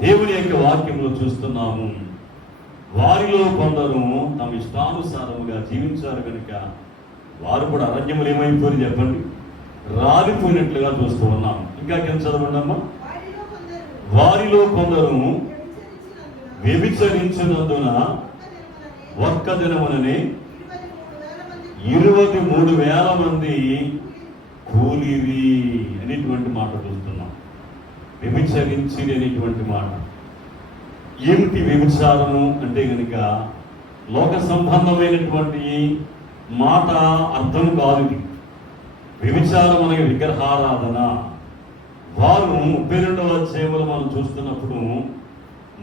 దేవుని యొక్క వాక్యంలో చూస్తున్నాము, వారిలో కొందరు తమ ఇష్టానుసారముగా జీవించారు కనుక వారు కూడా అరణ్యములు ఏమైపోయి చెప్పండి, రాలిపోయినట్లుగా చూస్తూ ఉన్నాం. ఇంకా కింద చదవండమ్మా. వారిలో కొందరు వ్యభిచరించినందున ఒక్క దినముననే 23,000 మంది కూలిరి అనేటువంటి మాట చూస్తున్నాం. వ్యభిచరించి అనేటువంటి మాట ఏమిటి? వ్యభిచారము అంటే కనుక లోక సంబంధమైనటువంటి మాట అర్థం కాదు. వ్యభిచారం అనగా విగ్రహారాధన. వారు 32వ అధ్యాయంలో మనం చూస్తున్నప్పుడు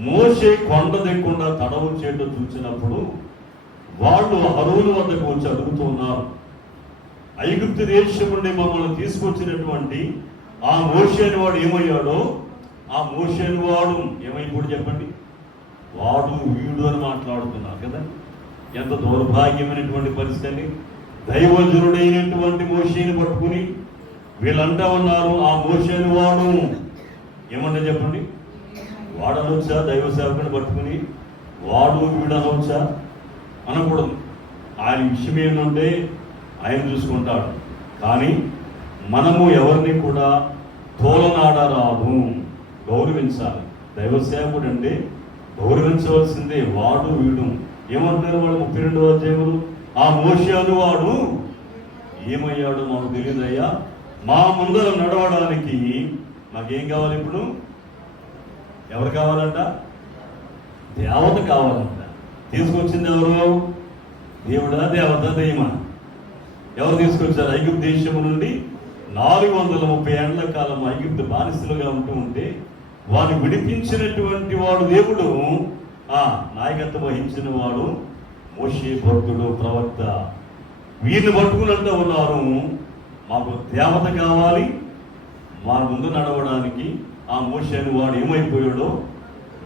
మోషే కొండ దిగకుండా తడవు చేయడం చూసినప్పుడు వాళ్ళు అహరోను వద్దకు వచ్చి అడుగుతున్నారు, ఐగుప్తు దేశం నుండి మమ్మల్ని తీసుకొచ్చినటువంటి ఆ మోషే అని వాడు ఏమయ్యాడో, ఆ మోషే అని వాడు ఏమైపోడు చెప్పండి, వాడు వీడు అని మాట్లాడుతున్నారు కదా. ఎంత దౌర్భాగ్యమైనటువంటి పరిస్థితి. దైవజనుడైనటువంటి మోషేని పట్టుకుని వీళ్ళంటా ఉన్నారు ఆ మోషే అని వాడు ఏమంటే చెప్పండి, వాడు అనొచ్చా? దైవ సేవకుని పట్టుకుని వాడు వీడు అనవచ్చా? అనకూడదు. ఆయన విషయం ఏంటంటే ఆయన చూసుకుంటాడు. కానీ మనము ఎవరిని కూడా తోలనాడరాదు, గౌరవించాలి. దైవ సేవకుడు అంటే గౌరవించవలసిందే. వాడు వీడు ఏమంటారు వాళ్ళు 32వ అధ్యాయములు, ఆ మోషే అను వాడు ఏమయ్యాడు మాకు తెలియదయ్యా, మా ముందర నడవడానికి మాకేం కావాలి? ఇప్పుడు ఎవరు కావాలంట? దేవత కావాలంట. తీసుకొచ్చింది ఎవరు? దేవుడా దేవత దైవమా? ఎవరు తీసుకొచ్చారు? ఐగుప్తు దేశము నుండి 430 ఏళ్ల కాలం ఐగుప్తు బానిసలుగా ఉంటే వారిని విడిపించినటువంటి వాడు దేవుడు. నాయకత్వం వహించిన వాడు మోషే భక్తుడు, ప్రవక్త. వీరిని పట్టుకున్నట్టు ఉన్నారు, మాకు దేవత కావాలి, మా ముందు నడవడానికి. ఆ మోషే అని వాడు ఏమైపోయాడో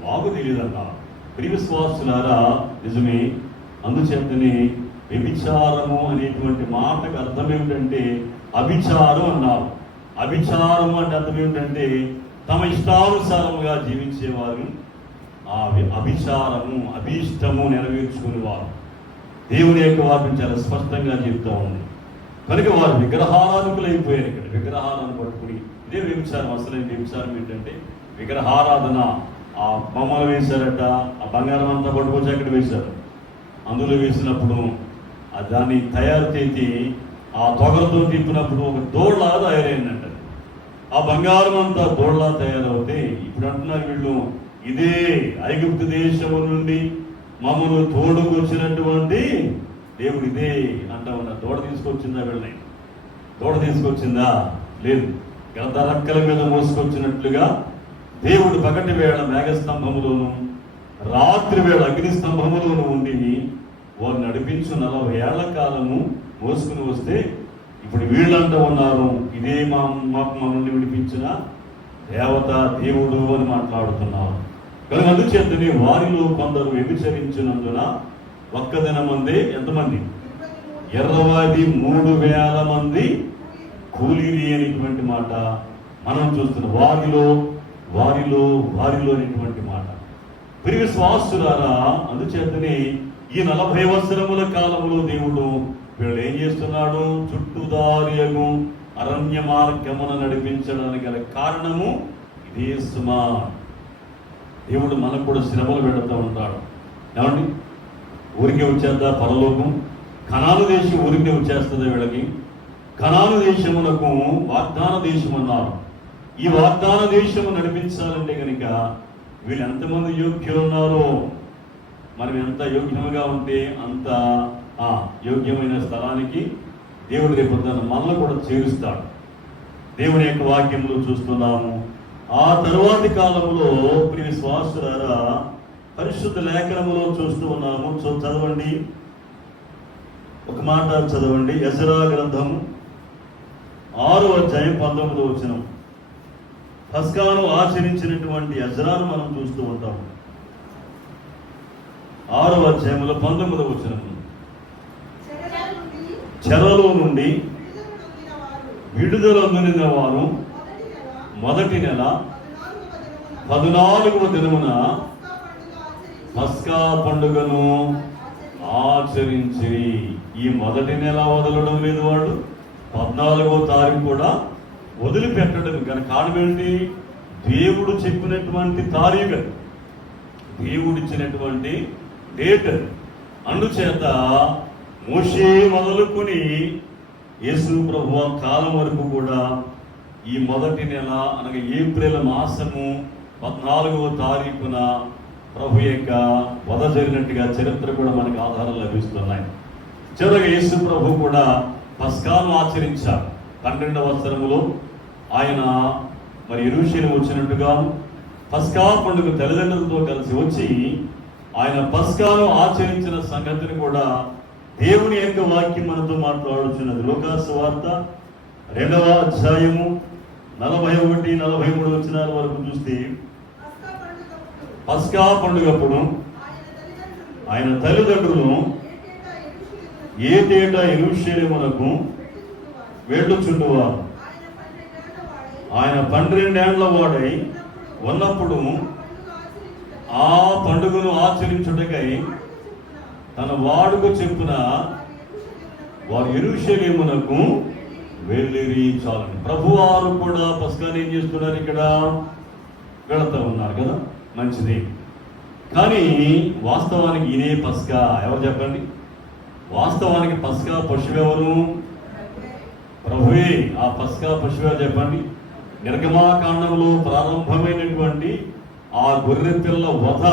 మాకు తెలియదన్నారు. ప్రియ విశ్వాసులారా నిజమే. అందుచేతనే వ్యభిచారము అనేటువంటి మాటకు అర్థం ఏమిటంటే అభిచారం అన్నారు. అభిచారము అంటే అర్థం ఏమిటంటే తమ ఇష్టానుసారముగా జీవించేవారు. ఆ అభిచారము, అభీష్టము నెరవేర్చుకునేవారు. దేవుని యొక్క వాక్యం చాలా స్పష్టంగా చెప్తా ఉంది. కనుక వారు విగ్రహారాధకులైపోయారు. ఇక్కడ విగ్రహాలను పట్టుకుని ఇదే వ్యభిచారం. అసలైన వ్యభిచారం ఏంటంటే విగ్రహారాధన. ఆ బొమ్మలు వేశారట, ఆ బంగారం అంతా పట్టుకొచ్చి అక్కడ వేశారు. అందులో వేసినప్పుడు దాన్ని తయారు చేసి ఆ తొగలతో తిప్పినప్పుడు ఒక దోళ్ళ తయారైందంట. ఆ బంగారం అంతా దోళ్ళ తయారవుతే ఇప్పుడు అంటున్నారు వీళ్ళు, ఇదే ఐగుప్తు దేశము నుండి మమ్మల్ని తోడుకొచ్చినటువంటి దేవుడు ఇదే అంటా ఉన్నారు. దూడ తీసుకొచ్చిందా వీళ్ళని? దూడ తీసుకొచ్చిందా? లేదు. గద్దరక్కల మీద మోసుకొచ్చినట్లుగా దేవుడు పగటి వేళ మేఘస్తంభములోను రాత్రి వేళ అగ్ని స్తంభములోను ఉండి వారు నడిపించు 40 ఏళ్ల కాలము మోసుకుని వస్తే ఇప్పుడు వీళ్ళంటూ ఉన్నారు, ఇదే మాకు నుండి విడిపించిన దేవత దేవుడు అని మాట్లాడుతున్నారు. కనుక అందుచేతనే వారిలో కొందరు వ్యభిచరించినందున ఒక్క దినమందే ఎంతమంది? 23,000 మంది కూలీరి అనేటువంటి మాట మనం చూస్తున్నాం. వారిలో అనేటువంటి మాట. ప్రియ విశ్వాసులారా, అందుచేతనే ఈ 40 సంవత్సరముల కాలంలో దేవుడు వీళ్ళు ఏం చేస్తున్నాడు? చుట్టుదారియను అరణ్య మార్గమున నడిపించడానికి గల కారణము ఇదే సుమా. దేవుడు మనకు కూడా శ్రమలు పెడుతూ ఉంటాడు. ఏమండి, ఊరికే వచ్చేద్దా పరలోకం? కనాను దేశం ఊరికే వచ్చేస్తుంది వీళ్ళకి. కనాను దేశమునకు వాగ్దాన దేశం అన్నారు. ఈ వాగ్దాన దేశము నడిపించాలంటే కనుక వీళ్ళు ఎంతమంది యోగ్యులు ఉన్నారో, మనం ఎంత యోగ్యముగా ఉంటే అంత యోగ్యమైన స్థలానికి దేవుడు రేపు మనల్ని కూడా చేరుస్తాడు. దేవుని యొక్క వాక్యంలో చూస్తున్నాము. ఆ తరువాతి కాలంలో ప్రియ విశ్వాసులారా, పరిశుద్ధ లేఖనములో చూస్తూ ఉన్నాము. చదవండి, ఒక మాట చదవండి. ఎజ్రా గ్రంథము 6వ అధ్యాయం 19వ వచనం. పస్కాను ఆచరించినటువంటి ఎజ్రాను మనం చూస్తూ ఉంటాము. 6వ అధ్యాయంలో 19వ వచనం. చెరలో నుండి విడుదల పొందిన వారు మొదటి నెల 14వ దినమున పస్కా పండుగను ఆచరించి. ఈ మొదటి నెల వదలడం లేదు, వాడు 14వ తారీఖు కూడా వదిలిపెట్టడం. కనుక కారణం ఏంటి? దేవుడు చెప్పినటువంటి తారీఖు, దేవుడిచ్చినటువంటి డేట్. అందుచేత మోషే మొదలుకొని యేసు ప్రభువు కాలం వరకు కూడా ఈ మొదటి నెల అనగా ఏప్రిల్ మాసము 14వ తారీఖున ప్రభు యొక్క వధ జరిగినట్టుగా చరిత్ర కూడా మనకు ఆధారాలు లభిస్తున్నాయి. చివరిగా యేసు ప్రభు కూడా పస్కాను ఆచరించారు. 12వ సంవత్సరములో ఆయన మరి యెరూషలేము వచ్చినట్టుగా పస్కా పండుగ తల్లిదండ్రులతో కలిసి వచ్చి ఆయన పస్కాను ఆచరించిన సంగతిని కూడా దేవుని యొక్క వాక్యం మనతో మాట్లాడుతున్నది. లూకా సువార్త 2వ అధ్యాయము 41, 43 వచనాల వరకు చూస్తే, పస్కా పండుగప్పుడు ఆయన తల్లిదండ్రులు ఏటేటా యెరూషలేమునకు వెళ్ళుచుండువారు. ఆయన 12 ఏండ్ల వాడై ఉన్నప్పుడు ఆ పండుగను ఆచరించుటకై తన వాడుకు చెప్పున వారు యెరూషలేమునకు వెళ్ళిరి. చాలండి. ప్రభువారు కూడా పస్కాని ఏం చేస్తున్నారు? ఇక్కడ వెళుతూ ఉన్నారు కదా, మంచిది. కానీ వాస్తవానికి ఈయనే పస్కా. ఎవరు చెప్పండి? వాస్తవానికి పస్కా పశువు ఎవరు? ప్రభువే. ఆ పస్కా పశువు చెప్పండి. నిర్గమాకాండంలో ప్రారంభమైనటువంటి ఆ గొర్రె పిల్ల వధ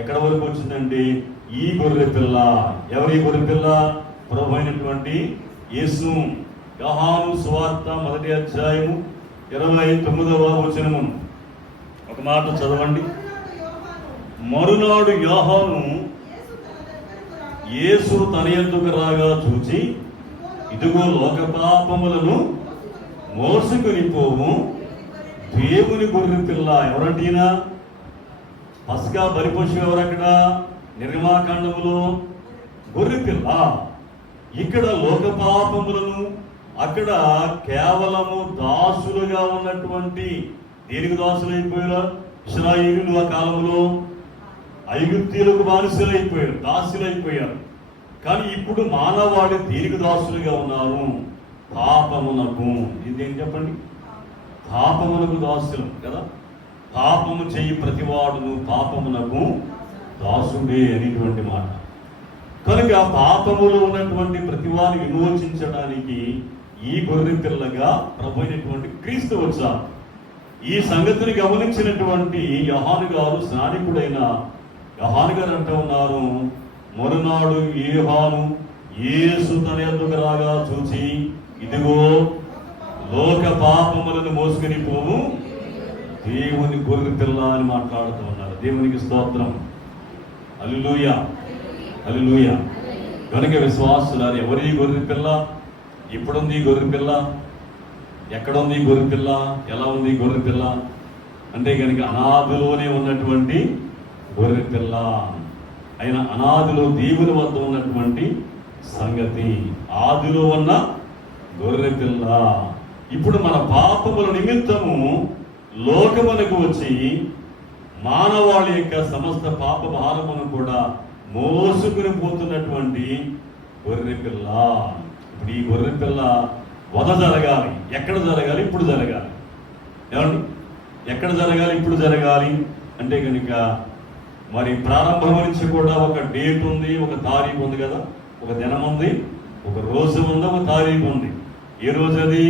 ఎక్కడ వరకు వచ్చిందండి? ఈ గొర్రె పిల్ల. ఎవరి గొర్రె పిల్ల? ప్రభు అయినటువంటి యేసు. యోహాను సువార్త 1వ అధ్యాయము 29వ వచనము. ఒక మాట చదవండి. మరునాడు యోహాను యేసు తన యొద్దకు రాగా చూచి, ఇదిగో లోక పాపములను మోసుకుని పోవు దేవుని గొర్రె పిల్ల. ఎవరంటేనా? పస్కా బలిపశువు ఎవరు? అక్కడ నిర్గమాకాండములో గొర్రె పిల్ల. ఇక్కడ లోక పాపములను, అక్కడ కేవలము దాసులుగా ఉన్నటువంటి, దేనికి దాసులైపోయారు? ఇశ్రాయేలీయులు ఆ కాలంలో ఐగుప్తీయులకు బానిసలైపోయారు, దాసులైపోయారు. కానీ ఇప్పుడు మానవాళి దేనికి దాసులుగా ఉన్నారు? పాపమునకు. ఇదేం చెప్పండి? పాపమునకు దాసులం కదా. పాపము చేయి ప్రతివాడును పాపమునకు దాసుడే అనేటువంటి మాట. కనుక పాపములో ఉన్నటువంటి ప్రతివాడిని విమోచించడానికి ఈ గొర్రె పిల్లగా ప్రభు అయినటువంటి క్రీస్తు వచ్చారు. ఈ సంగతిని గమనించినటువంటి యోహాను గారు, స్నానికుడైన యోహాను గారు అంటూ ఉన్నారు, మరునాడు యోహాను యేసు తన యొద్దకు రాగా చూచి, ఇదిగో లోక పాపములను మోసుకొని పోవు దేవుని గొర్రె పిల్ల అని మాట్లాడుతూ ఉన్నారు. దేవునికి స్తోత్రం. హల్లెలూయా, హల్లెలూయా. కనుక విశ్వాసులారు, ఎవరి గొర్రె పిల్ల? ఎప్పుడుంది గొర్రె పిల్ల? ఎక్కడుంది గొర్రె పిల్ల? ఎలా ఉంది గొర్రె పిల్ల అంటే కనుక అనాదిలోనే ఉన్నటువంటి గొర్రె పిల్ల. అయిన అనాదిలో దేవుని వద్ద ఉన్నటువంటి సంగతి, ఆదిలో ఉన్న గొర్రె పిల్ల ఇప్పుడు మన పాపముల నిమిత్తము లోకమునకు వచ్చి మానవాళి యొక్క సమస్త పాప భారమును కూడా మోసుకుని పోతున్నటువంటి గొర్రె పిల్ల. ఇప్పుడు ఈ గొర్రె పిల్ల వధ జరగాలి. ఎక్కడ జరగాలి? ఇప్పుడు జరగాలి. ఏమండి? ఎక్కడ జరగాలి? ఇప్పుడు జరగాలి అంటే కనుక మరి ప్రారంభం నుంచి కూడా ఒక డేట్ ఉంది, ఒక తారీఖు ఉంది కదా. ఒక దినం ఉంది, ఒక రోజు ఉంది, ఒక తారీఖు ఉంది. ఏ రోజు అది?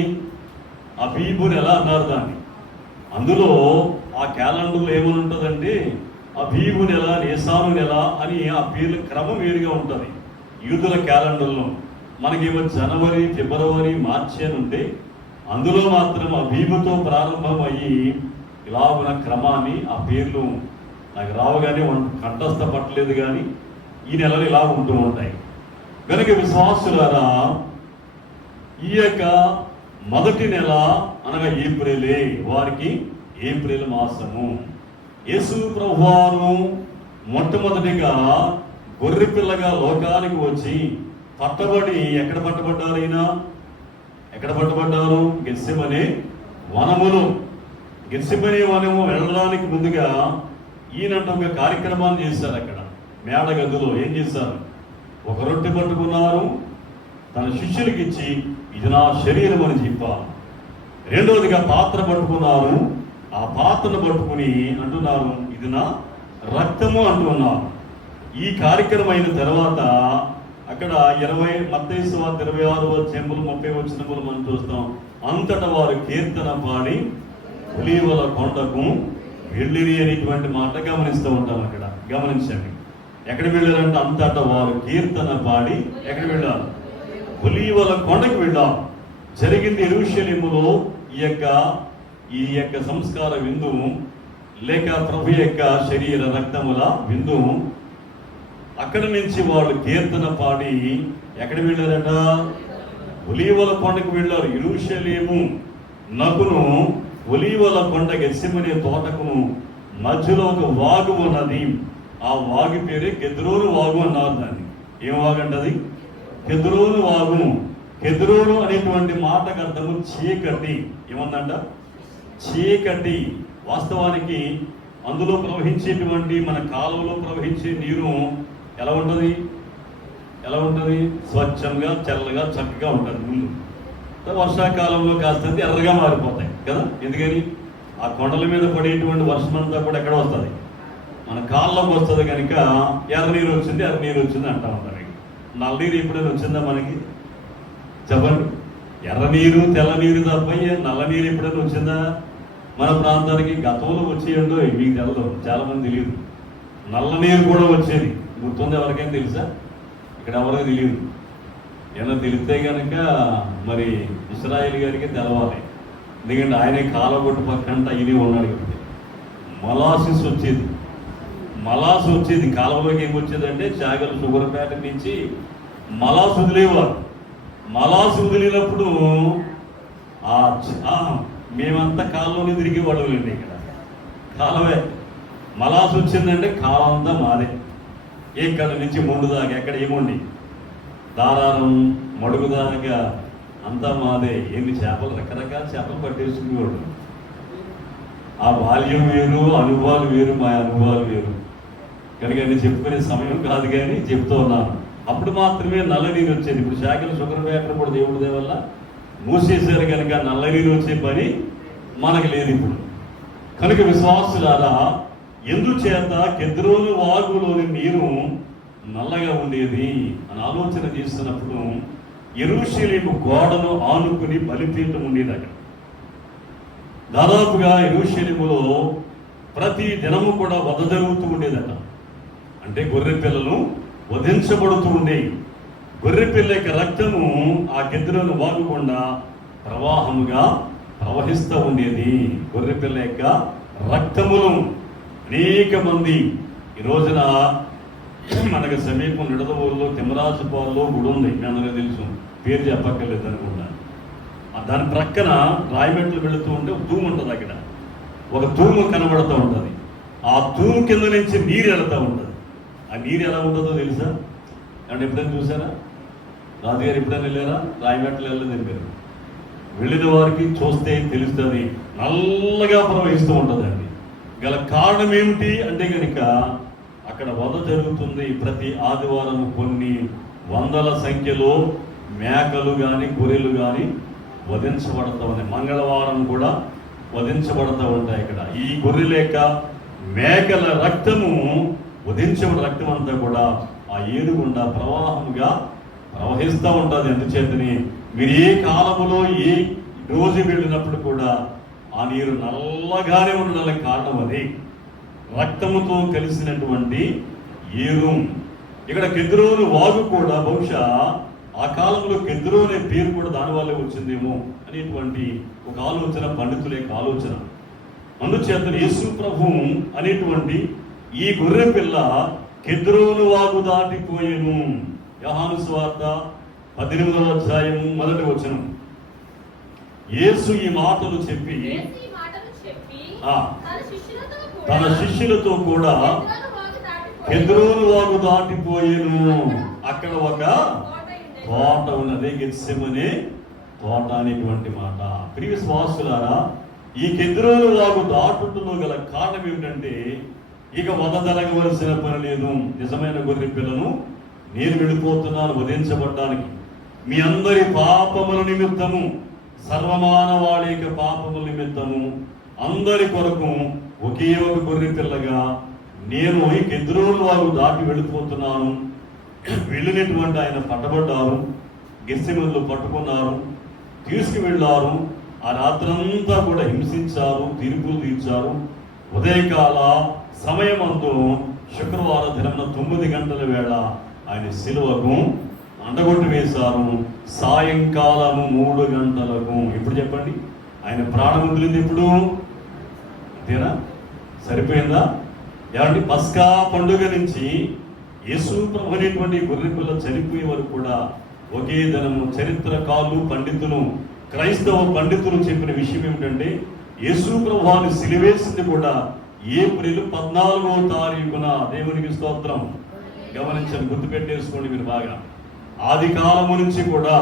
అబీబు నెల అన్నారు దాన్ని. అందులో ఆ క్యాలెండర్లో ఏమని ఉంటుందండి? అబీబు నెల, నిసాను నెల అని ఆ పేర్ల క్రమం వేరుగా ఉంటుంది యూదుల క్యాలెండర్లో. మనకేమో జనవరి, ఫిబ్రవరి, మార్చి అని ఉంటే అందులో మాత్రం అబీబుతో ప్రారంభం అయ్యి ఇలా ఉన్న క్రమాన్ని, ఆ పేర్లు నాకు రావుగానే కంఠస్థ పట్టలేదు, కానీ ఈ నెలలు ఇలా ఉంటూ ఉంటాయి. కనుక విశ్వాసులారా, ఈ యొక్క మొదటి నెల అనగా ఏప్రిలే, వారికి ఏప్రిల్ మాసము. యేసు ప్రభువారు మొట్టమొదటిగా గొర్రె పిల్లగా లోకానికి వచ్చి పట్టబడి ఎక్కడ పట్టబడ్డారు? ఈయన ఎక్కడ పట్టబడ్డారు? గెత్సెమనే వనములో. గెత్సెమనే వనము వెళ్ళడానికి ముందుగా ఈయనంట ఒక కార్యక్రమాన్ని చేశారు. అక్కడ మేడ గదిలో ఏం చేశారు? ఒక రొట్టె పట్టుకున్నారు, తన శిష్యులకి ఇచ్చి ఇది నా శరీరం అని చెప్పారు. రెండవదిగా పాత్ర పట్టుకున్నారు, ఆ పాత్రను పట్టుకుని అంటున్నారు ఇది నా రక్తము అంటున్నారు. ఈ కార్యక్రమం అయిన తర్వాత అక్కడ 20 మత్తయి సువార్త 26వ అధ్యాయములు 30వ వచనములు మనం చూస్తాం. అంతటా వారు కీర్తన పాడి ఒలీవల కొండకు వెళ్ళిరి అనేటువంటి మాట గమనిస్తూ ఉంటాం. అక్కడ గమనించండి, ఎక్కడ వెళ్ళారంటే అంతటా వారు కీర్తన పాడి ఎక్కడ వెళ్ళారు? ఒలీవల కొండకు వెళ్ళారు. జరిగింది యెరూషలేములో ఈ యొక్క సంస్కార విందు, లేక ప్రభు యొక్క శరీర రక్తముల విందు. అక్కడి నుంచి వాళ్ళు కీర్తన పాడి ఎక్కడ వెళ్ళారట? ఒలీవల కొండకు వెళ్ళారు. యెరూషలేము నకును ఒలీవల కొండ గెత్సెమనే తోటకును మధ్యలో ఒక వాగు ఉన్నది. ఆ వాగు పేరే కెద్రోను వాగు అన్నారు. దాన్ని ఏం వాగు అంటది? కెద్రోను వాగు. కెద్రోను అనేటువంటి మాటకు అర్థము చీకటి. ఏమందంట? చీకటి. వాస్తవానికి అందులో ప్రవహించేటువంటి మన కాలువలో ప్రవహించే నీరు ఎలా ఉంటుంది? ఎలా ఉంటుంది? స్వచ్ఛంగా, చల్లగా, చక్కగా ఉంటుంది. ముందు వర్షాకాలంలో కాస్త ఎర్రగా మారిపోతాయి కదా. ఎందుకని? ఆ కొండల మీద పడేటువంటి వర్షం అంతా కూడా ఎక్కడ వస్తుంది? మన కాళ్ళలోకి వస్తుంది. కనుక ఎర్ర నీరు వచ్చింది, ఎర్ర నీరు వచ్చింది అంటా ఉంటారు. నల్ల నీరు ఎప్పుడైనా వచ్చిందా మనకి? చెప్పండి. ఎర్ర నీరు, తెల్ల నీరు తప్ప నల్ల నీరు ఎప్పుడైనా వచ్చిందా మన ప్రాంతానికి? గతంలో వచ్చేయండో మీకు తెలదు, చాలా మంది తెలియదు. నల్ల నీరు కూడా వచ్చేది. గుర్తుంది? ఎవరికైనా తెలుసా? ఇక్కడ ఎవరికి తెలియదు. ఏమన్నా తెలిస్తే కనుక మరి ఇస్రాయేల్ గారికి తెలవాలి. ఎందుకంటే ఆయన కాలగొట్టు పక్కంట ఇది ఉన్నాడు కాబట్టి. మలాసిస్ వచ్చేది. మలాసు వచ్చేది కాలంలోకి. ఏమొచ్చేదంటే చాగలు షుగర్పేట నుంచి మలాసు వదిలేవారు. మలాసు వదిలినప్పుడు మేమంతా కాలంలోనే తిరిగేవాళ్ళు లేండి. ఇక్కడ కాలమే. మలాసు వచ్చిందంటే కాలం అంతా మాదే. ఇక్కడ నుంచి మొండు దాకా, ఎక్కడ ఏముండి దారారం మడుగు దాకా అంతా మాదే. ఎన్ని చేపలు, రకరకాల చేపలు పట్టేసుకునేవాడు. ఆ బాల్యం వేరు, అనుభవాలు వేరు, మా అనుభవాలు వేరు. కనుక నేను చెప్పుకునే సమయం కాదు, కానీ చెప్తూ ఉన్నాను. అప్పుడు మాత్రమే నల్ల నీరు వచ్చేది. ఇప్పుడు శాఖలు షుగర్ ఫ్యాక్టరీ కూడా దేవుడి దయ వల్ల మూసేశారు కనుక నల్ల నీరు వచ్చే పని మనకు లేదు ఇప్పుడు. కనుక విశ్వాసులారా, ఎందుచేత కెద్రోను వాగులోని నీరు నల్లగా ఉండేది అని ఆలోచన చేస్తున్నప్పుడు యెరూషలేము గోడను ఆనుకుని బలిపీఠం ఉండేది అక్కడ. దాదాపుగా యెరూషలేములో ప్రతి దినము కూడా వధ జరుగుతూ ఉండేదట. అంటే గొర్రె పిల్లలు వధించబడుతూ ఉండేవి. గొర్రె పిల్ల యొక్క రక్తము ఆ కెద్రోను వాగు గుండా ప్రవాహముగా ప్రవహిస్తూ ఉండేది. గొర్రె పిల్ల యొక్క రక్తమును అనేక మంది ఈ రోజున మనకు సమీపం నిడదవోలులో తిమ్మరాజుపాల్లో గుడి ఉంది, మీ అందరికీ తెలుసు, పేరు చెప్పక్కర్లేదు అనుకుంటా. దాని ప్రక్కన రాయమెట్లు వెళుతూ ఉంటే ఒక తూము ఉంటుంది. అక్కడ ఒక తూము కనబడుతూ ఉంటుంది. ఆ తూము కింద నుంచి నీరు వెళుతూ ఉంటుంది. ఆ నీరు ఎలా ఉంటుందో తెలుసా? అంటే ఎప్పుడైనా చూసారా? రాజుగారు ఎప్పుడైనా వెళ్ళారా? రాయమెట్లు వెళ్ళలేదు మీరు. వెళ్ళిన వారికి చూస్తే తెలుస్తుంది, నల్లగా ప్రవహిస్తూ ఉంటుందండి. గల కారణం ఏమిటి అంటే కనుక అక్కడ వధ జరుగుతుంది. ప్రతి ఆదివారం కొన్ని వందల సంఖ్యలో మేకలు కానీ గొర్రెలు కానీ వధించబడతా ఉన్నాయి. మంగళవారం కూడా వధించబడతా ఉంటాయి. ఇక్కడ ఈ గొర్రెల యొక్క మేకల రక్తము వధించబడిన రక్తం అంతా కూడా ఆ ఏరుగుండా ప్రవాహముగా ప్రవహిస్తూ ఉంటుంది. అందుచేతని మీరు ఏ కాలములో ఏ రోజు వెళ్ళినప్పుడు కూడా ఆ నీరు నల్లగానే ఉండడానికి కారణం అది రక్తముతో కలిసినటువంటి ఏరు. ఇక్కడ కెద్రోను వాగు కూడా బహుశా ఆ కాలంలో కెద్రోను అనే పేరు కూడా దానివల్లే వచ్చిందేమో అనేటువంటి ఒక ఆలోచన, పండితుల యొక్క ఆలోచన. అందుచేత యేసు ప్రభు అనేటువంటి ఈ గొర్రె పిల్ల కెద్రోను వాగు దాటిపోయేను. యోహాను సువార్త 18వ అధ్యాయము 1వ వచనం. యేసు ఈ మాటలు చెప్పి తన శిష్యులతో కూడా కెద్రోను వాగు దాటిపోయేను. అక్కడ ఒక తోట ఉన్నది, గెత్సెమనే తోట అనేటువంటి మాట. ప్రియ విశ్వాసులారా, ఈ కెద్రోను వాగు దాటుటలో గల కారణం ఏమిటంటే ఇక వధ జరగవలసిన పని లేదు. నిజమైన గొర్రె పిల్లను నేను వెళ్ళిపోతున్నాను వధించబడ్డానికి. మీ అందరి పాపముల నిమిత్తము, సర్వమానవాళి యొక్క పాపముల నిమిత్తము అందరి కొరకు ఒకే ఒక గొర్రె పిల్లగా నేను ఈ కెద్రోను వాగు దాటి వెళ్ళిపోతున్నాను. వెళ్ళినటువంటి ఆయన పట్టబడ్డారు, గెత్సెమనేలో పట్టుకున్నారు, తీసుకువెళ్ళారు. ఆ రాత్రంతా కూడా హింసించారు, తీర్పులు తీర్చారు. ఉదయకాల సమయమందు శుక్రవారం దినమున 9 గంటల వేళ ఆయన శిలువకు అండగొట్టు వేశారు. సాయంకాలము 3 గంటలకు. ఇప్పుడు చెప్పండి, ఆయన ప్రాణం వదిలింది ఇప్పుడు? అంతేనా? సరిపోయిందా? ఏమండి, పస్కా పండుగ నుంచి యేసు ప్రభు అనేటువంటి గొర్రె పిల్ల చనిపోయే వరకు కూడా ఒకే దినము చరిత్రకారులు, పండితులు, క్రైస్తవ పండితులు చెప్పిన విషయం ఏమిటంటే యేసు ప్రభువుని సిలువేసింది కూడా ఏప్రిల్ 14వ తారీఖున. దేవునికి స్తోత్రం. గమనించండి, గుర్తుపెట్టేసుకోండి మీరు బాగా. ఆది కాలము నుంచి కూడా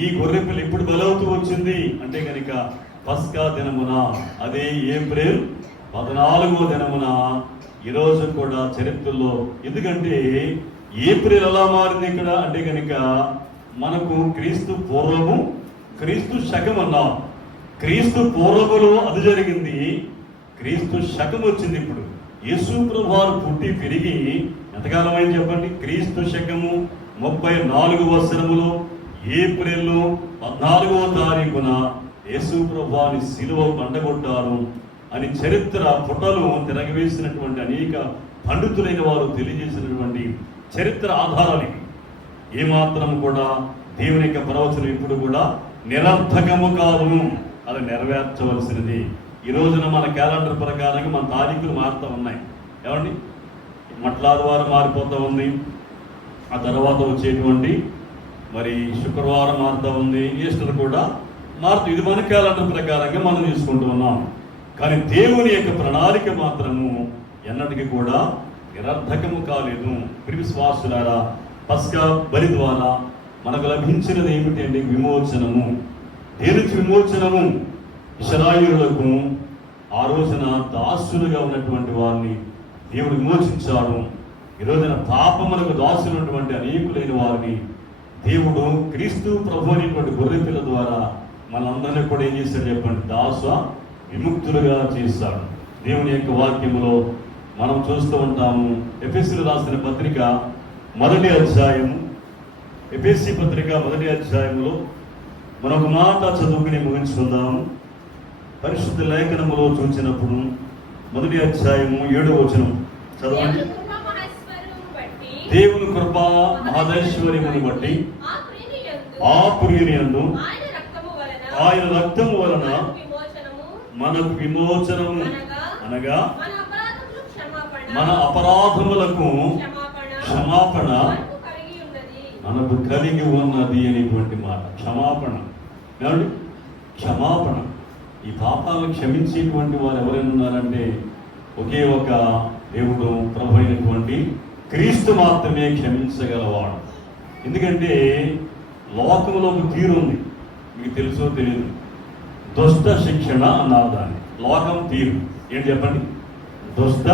ఈ గొర్రెపిల్ల ఇప్పుడు బలవుతూ వచ్చింది అంటే కనుక పస్కా దినమున, అదే ఏప్రిల్ 14వ దినమున ఈరోజు కూడా చరిత్రలో. ఎందుకంటే ఏప్రిల్ ఎలా మారింది ఇక్కడ అంటే కనుక మనకు క్రీస్తు పూర్వము, క్రీస్తు శకం అన్నాం. క్రీస్తు పూర్వములో అది జరిగింది, క్రీస్తు శకం వచ్చింది ఇప్పుడు. యేసు ప్రభువారు పుట్టి పెరిగి ఎంతకాలం అయింది చెప్పండి? క్రీస్తు శకము 34వ సంవత్సరములో ఏప్రిల్ 14వ తారీఖున యేసు ప్రభువాని శిలువ పండగొట్టారు అని చరిత్ర పుటలు తిరగవేసినటువంటి అనేక పండితులైన వారు తెలియజేసినటువంటి చరిత్ర ఆధారాలు. ఏమాత్రం కూడా దేవుని యొక్క ప్రవచనం ఇప్పుడు కూడా నిరర్థకము కాదు, అది నెరవేర్చవలసినది. ఈ రోజున మన క్యాలెండర్ ప్రకారంగా మన తారీఖులు మారుతూ ఉన్నాయి. ఏమండి, మట్లాదివారం మారిపోతూ ఉంది, ఆ తర్వాత వచ్చేటువంటి మరి శుక్రవారం మారుతూ ఉంది, ఈస్టర్ కూడా మారుతూ. ఇది మన క్యాలెండర్ ప్రకారంగా మనం తీసుకుంటూ ఉన్నాం. కానీ దేవుని యొక్క ప్రణాళిక మాత్రము ఎన్నటికీ కూడా నిరర్థకము కాలేదు. విశ్వాసులారా, పస్కా బలి ద్వారా మనకు లభించినది ఏమిటి అంటే విమోచనము. దేనికి విమోచనము? ఇశ్రాయేలులకు ఆ రోజున దాసులుగా ఉన్నటువంటి వారిని దేవుడు విమోచించాడు. ఈ రోజున పాపములకు దాసులైనటువంటి అనేకులైన వారిని దేవుడు క్రీస్తు ప్రభు అనేటువంటి గొర్రె పిల్ల ద్వారా మనందరినీ కూడా ఏం చేశాడు చెప్పండి? దాస విముక్తులుగా చేశాడు. దేవుని యొక్క వాక్యములో మనం చూస్తూ ఉంటాము. ఎఫెసీయులకు రాసిన పత్రిక 1వ అధ్యాయము, ఎఫెసీ పత్రిక 1వ అధ్యాయంలో మరొక మాట చదువుకుని ముగించుకుందాము. పరిశుద్ధ లేఖనములో చూసినప్పుడు 1వ అధ్యాయము 7వ వచనం చదవండి. దేవుని కృపా మహదైశ్వర్యమును బట్టి ఆ ప్రియుని యందు ఆయన రక్తము వలన మనకు విమోచనము, అనగా మన అపరాధములకు క్షమాపణ మనకు కలిగి ఉన్నది అనేటువంటి మాట. క్షమాపణ ఏమండి? క్షమాపణ. ఈ పాపాలను క్షమించేటువంటి వారు ఎవరైనా ఉన్నారంటే ఒకే ఒక దేవుడు, ప్రభు అయినటువంటి క్రీస్తు మాత్రమే క్షమించగలవాడు. ఎందుకంటే లోకంలో ఒక తీరు ఉంది, మీకు తెలుసో తెలియదు. దుష్ట శిక్షణ అన్నారు దాన్ని. లోకం తీరు ఏంటి చెప్పండి? దుష్ట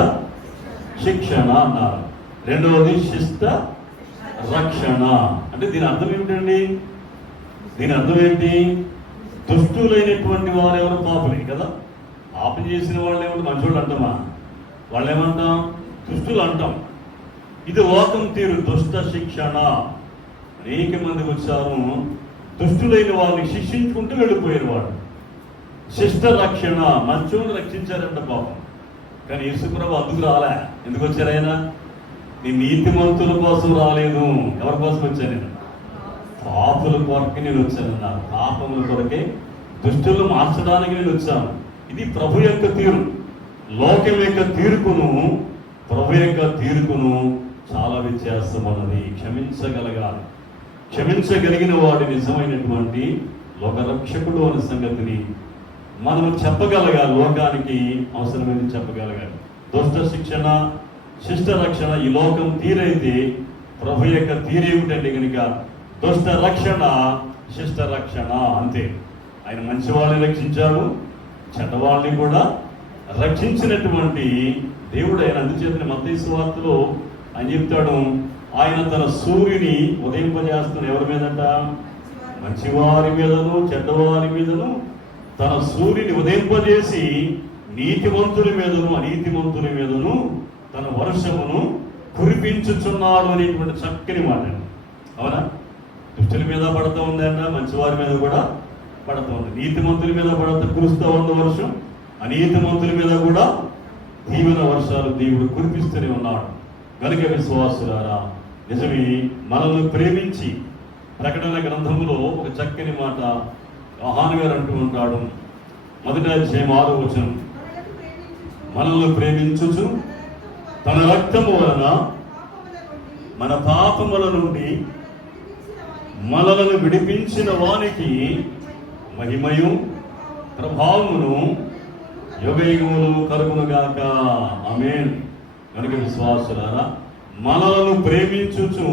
శిక్షణ అన్నారు. రెండవది శిష్ట రక్షణ. అంటే దీని అర్థం ఏమిటండి? దీని అర్థం ఏంటి? దుష్టులైనటువంటి వారు ఎవరు? పాపులే కదా. పాపం చేసిన వాళ్ళు ఏమంటే మంచోళ్ళు అంటామా? వాళ్ళు ఏమంటాం? దుష్టులు అంటాం. ఇది లోకం తీరు, దుష్ట శిక్షణ. అనేక మంది వచ్చారు, దుష్టులైన వారిని శిక్షించుకుంటూ వెళ్ళిపోయిన వాడు. శిష్ట రక్షణ, మంచోళ్ళు రక్షించారంట పాపం. కానీ యేసుప్రభు అందుకు రాలే. ఎందుకు వచ్చారు ఆయన? నీ నీతిమంతుల కోసం రాలేదు. ఎవరి కోసం వచ్చాను నేను? పాపుల కొరకే నేను వచ్చానన్నారు. పాపముల కొరకే, దుష్టులు మార్చడానికి నేను వచ్చాను. ఇది ప్రభు యొక్క తీరు. లోకం యొక్క తీర్పును, ప్రభు యొక్క తీర్పును చాలా వ్యత్యాసం ఉన్నది. క్షమించగలగాలి. క్షమించగలిగిన వాడి నిజమైనటువంటి లోకరక్షకుడు అనే సంగతిని మనం చెప్పగలగాలి. లోకానికి అవసరమైనది చెప్పగలగాలి. దుష్ట శిక్షణ, శిష్ట రక్షణ ఈ లోకం తీరైతే ప్రభు యొక్క తీరేమిటంటే కనుక దుష్ట రక్షణ, శిష్ట రక్షణ. అంతే. ఆయన మంచి వాళ్ళని రక్షించాడు, చెడ్డవాళ్ళని కూడా రక్షించినటువంటి దేవుడు ఆయన. అందుచేత మత్తయి సువార్తలో ఆయన చెప్తాడు, ఆయన తన సూర్యుని ఉదయింపజేస్తున్న ఎవరి మీదట? మంచివారి మీదను చెడ్డవారి మీదను తన సూర్యుని ఉదయింపజేసి నీతిమంతుల మీదను అనీతిమంతుల మీదను తన వర్షమును కురిపించుచున్నాడు అనేటువంటి చక్కని మాట. అవునా? దుష్టుల మీద పడుతూ ఉంది అంట, మంచివారి మీద కూడా పడుతూ ఉంది. నీతిమంతుల మీద కురుస్తూ ఉంది వర్షం, అనీతిమంతుల మీద కూడా దీవెన వర్షాలు దేవుడు కురిపిస్తూనే ఉన్నాడు. కనుక విశ్వాసులారా, నిజమే, మనల్ని ప్రేమించి ప్రకటన గ్రంథంలో ఒక చక్కని మాట యోహాను గారు అంటూ ఉంటాడు. 1వ అధ్యాయం 6వ వచనం, మనల్ని ప్రేమించుచు తన రక్తము వలన మన పాపముల నుండి మనలను విడిపించిన వానికి మహిమయు ప్రభావమును యుగయుగములు కలుగునుగాక. ఆమేన్. కనుక విశ్వాసులారా, మనలను ప్రేమించుచు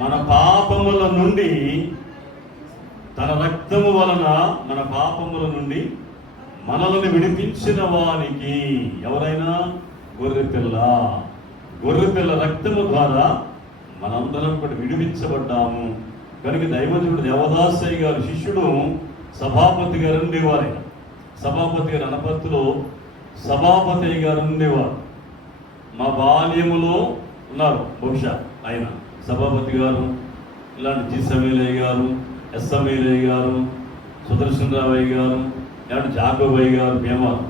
మన పాపముల నుండి తన రక్తము వలన మన పాపముల నుండి మనలను విడిపించిన వానికి, ఎవరైనా? గొర్రెపిల్ల. గొర్రెపిల్ల రక్తము ద్వారా మనందరం కూడా విడిపించబడ్డాము. కనుక దైవజనుడు దేవదాసయ్య గారు శిష్యుడు సభాపతి గారు ఉండేవారు. సభాపతి గారు అనపర్తిలో సభాపతి గారు ఉండేవారు. మా బాల్యములో ఉన్నారు బహుశా ఆయన సభాపతి గారు. ఇలాంటి జి సమీలయ్య గారు, ఎస్ సమీలయ్య గారు, సుదర్శనరావయ్య గారు, ఇలాంటి జాగోబయ్య గారు, భీమవరం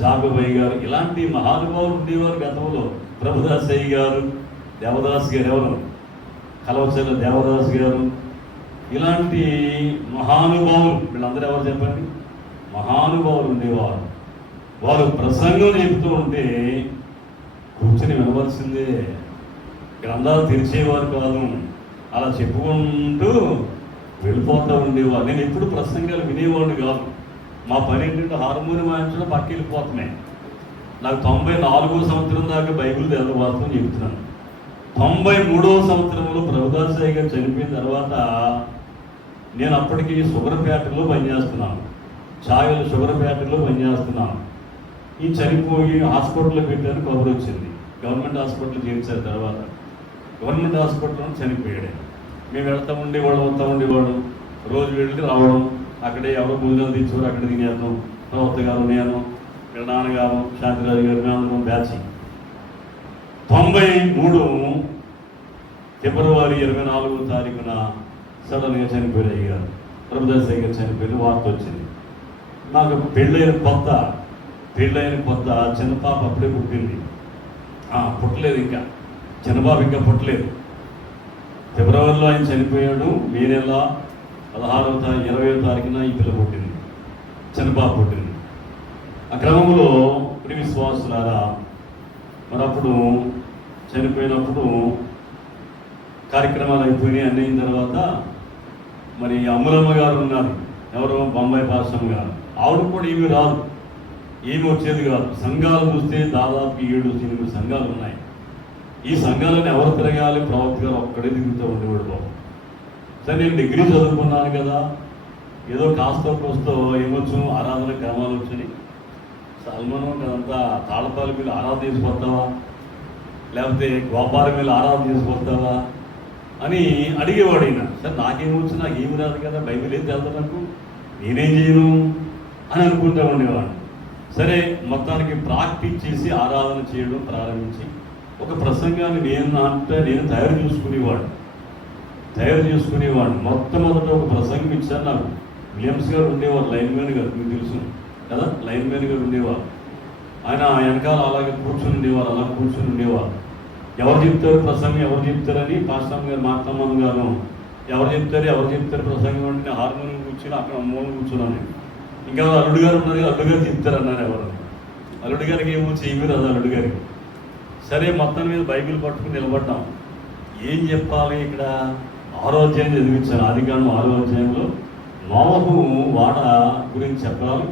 జాగోబయ్య గారు, ఇలాంటి మహానుభావులు ఉండేవారు గతంలో. ప్రభుదాసయ్య గారు, దేవదాస్ గారు, ఎవరు? కలవచర్ల దేవదాస్ గారు, ఇలాంటి మహానుభావులు. వీళ్ళందరూ ఎవరు చెప్పండి? మహానుభావులు ఉండేవారు. వారు ప్రసంగం చెప్తూ ఉంటే కూర్చొని వినవలసిందే. గ్రంథాలు తెరిచేవారు కాదు, అలా చెప్పుకుంటూ వెళ్ళిపోతూ ఉండేవారు. నేను ఎప్పుడు ప్రసంగాలు వినేవాడిని కాదు. మా పని ఏంటంటే హార్మోనియం వాయించడం పక్క వెళ్ళిపోతున్నాయి. నాకు 94వ సంవత్సరం దాకా బైబిల్ చదవాలని చెబుతున్నాను. 93వ సంవత్సరంలో ప్రభుదాసయ్య గారు చనిపోయిన తర్వాత నేను అప్పటికి షుగర్ ఫ్యాక్టరీలో పనిచేస్తున్నాను. ఛాయలు షుగర్ ఫ్యాక్టరీలో పనిచేస్తున్నాను. ఈ చనిపోయి హాస్పిటల్లో పెట్టాను కబురు వచ్చింది. గవర్నమెంట్ హాస్పిటల్ చేర్చారు. తర్వాత గవర్నమెంట్ హాస్పిటల్లో చనిపోయాడు. మేము వెళ్తూ ఉండేవాడు, వస్తూ ఉండేవాడు, రోజు వెళ్ళి రావడం, అక్కడే ఎవరో భోజనాలు తెచ్చేవారు, అక్కడ తినేద్దాం. ప్రవక్త గారు, నేను, వీళ్ళ నాన్నగారు, శాంతిరాజు గారు, మేము బ్యాచ్. 93 ఫిబ్రవరి 24వ తారీఖున సడన్గా చనిపోయారు అయ్యారు. ప్రభుదాస్ గారు చనిపోయిన వార్త వచ్చింది. నాకు పెళ్ళైన కొత్త చిన్న పాప అప్పుడే పుట్టింది. పుట్టలేదు, ఇంకా చిన్న పాప ఇంకా పుట్టలేదు. ఫిబ్రవరిలో ఆయన చనిపోయాడు. మే నెల 20వ తారీఖున ఈ పిల్ల పుట్టింది, చిన్న పాప పుట్టింది. ఆ క్రమంలో ప్రియ విశ్వాసులారా, మరి అప్పుడు చనిపోయినప్పుడు కార్యక్రమాలు అయిపోయినాయి. అన్నీ అయిన తర్వాత మరి అమ్ములమ్మ గారు ఉన్నారు, ఎవరు, బొంబాయి పాశ్రమ గారు. ఆవిడ కూడా ఏమీ రాదు, ఏమి వచ్చేది కాదు. సంఘాలు చూస్తే దాదాపు 7-8 సంఘాలు ఉన్నాయి. ఈ సంఘాలను ఎవరు తిరగాలి? ప్రవక్త గారు ఒక్కడే తిరుగుతూ ఉండేవాడు బాబు. సరే, నేను డిగ్రీ చదువుకున్నాను కదా, ఏదో కాస్తో కోస్తో ఏమొచ్చు, ఆరాధన క్రమాలు వచ్చినాయి. సల్మను కదంతా తాళపాల మీద ఆరాధన చేసుకొస్తావా, లేకపోతే గోపాల మీద ఆరాధన చేసుకొస్తావా అని అడిగేవాడు ఈయన. సరే, నాకేమొచ్చు, నాకేమి రాదు కదా, బైబిల్ ఏం తెలుదు నాకు, నేనేం చేయను అని అనుకుంటూ ఉండేవాడు. సరే, మొత్తానికి ప్రాక్టీస్ చేసి ఆరాధన చేయడం ప్రారంభించి ఒక ప్రసంగాన్ని నేను తయారు చేసుకునేవాడు. మొట్టమొదట ఒక ప్రసంగం ఇచ్చారు నాకు. విలియమ్స్ గారు ఉండేవారు, లైన్ మ్యాన్ గారు, మీకు తెలుసు కదా, లైన్ మ్యాన్ గారు ఉండేవారు. ఆయన వెనకాల అలాగే కూర్చొని ఉండేవారు. ఎవరు చెప్తారు ప్రసంగం, ఎవరు చెప్తారని పాస్టర్ గారు, మార్తమ్మ గారు, ఎవరు చెప్తారు ప్రసంగం అంటే హార్మోనియం కూర్చొని అక్కడ మూలం కూర్చున్నాను. ఇంకా అల్లుడు గారు ఉన్నారు, అల్లుడు గారు చెప్తారు అన్నారు. ఎవరు అల్లుడు గారికి ఏమో చేయరు, అది అల్లుడు గారికి. సరే, మొత్తం మీద బైబిల్ పట్టుకుని నిలబడ్డాం. ఏం చెప్పాలి ఇక్కడ? 6వ అధ్యాయం చదివించాను. ఆదికాండం 6వ అధ్యాయంలో నోవహు వాడ గురించి చెప్పాలి.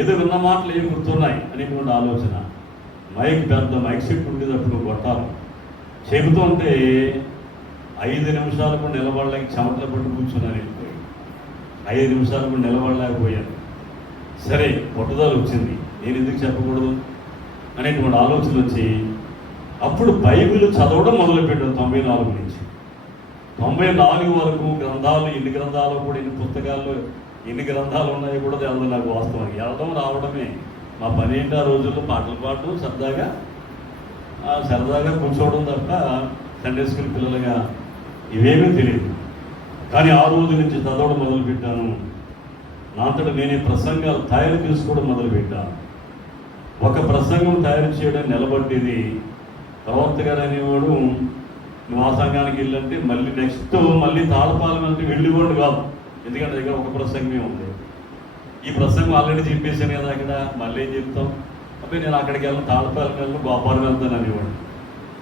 ఏదో విన్న మాటలు ఏమి గుర్తున్నాయి అనేటువంటి ఆలోచన. మైక్ సెట్ ఉండేటప్పుడు కొట్టాలి. చెబుతూ ఉంటే 5 నిమిషాలు కూడా నిలబడలేక చెమటలు పట్టు కూర్చున్నాను. వెళ్ళిపోయి 5 నిమిషాలు కూడా నిలబడలేకపోయాను. సరే, పట్టుదల వచ్చింది, నేను ఎందుకు చెప్పకూడదు అనేటువంటి ఆలోచన వచ్చి అప్పుడు బైబిల్ చదవడం మొదలుపెట్టాను. 94 నుంచి 94 వరకు గ్రంథాలు, ఎన్ని గ్రంథాలు కూడా, ఎన్ని పుస్తకాలు, ఎన్ని గ్రంథాలు ఉన్నాయో కూడా తెలియదు నాకు. వాస్తవానికి వెళ్ళడం రావడమే మా పని. ఏంటి ఆ రోజుల్లో పాటలు పాడడం, సరదాగా కూర్చోవడం తప్ప సండే స్కూల్ పిల్లలుగా ఇవేమీ తెలియదు. కానీ ఆ రోజు నుంచి చదవడం మొదలుపెట్టాను. నాంతట నేనే ప్రసంగాలు తయారు చేసుకోవడం మొదలుపెట్టాను. ఒక ప్రసంగం తయారు చేయడం నిలబట్టేది. ప్రవక్త గారు అనేవాడు, నువ్వు ఆ సంఘానికి వెళ్ళంటే మళ్ళీ తాళపాలెం అంటే వెళ్ళిపోండి కాదు, ఎందుకంటే దగ్గర ఒక ప్రసంగమే ఉంది. ఈ ప్రసంగం ఆల్రెడీ చెప్పేశాను కదా, అక్కడ మళ్ళీ ఏం చెప్తాం? అబ్బాయి నేను అక్కడికి వెళ్ళను, తాళపాలెం వెళ్ళను, గోపాలం వెళ్తాను అనేవాడు.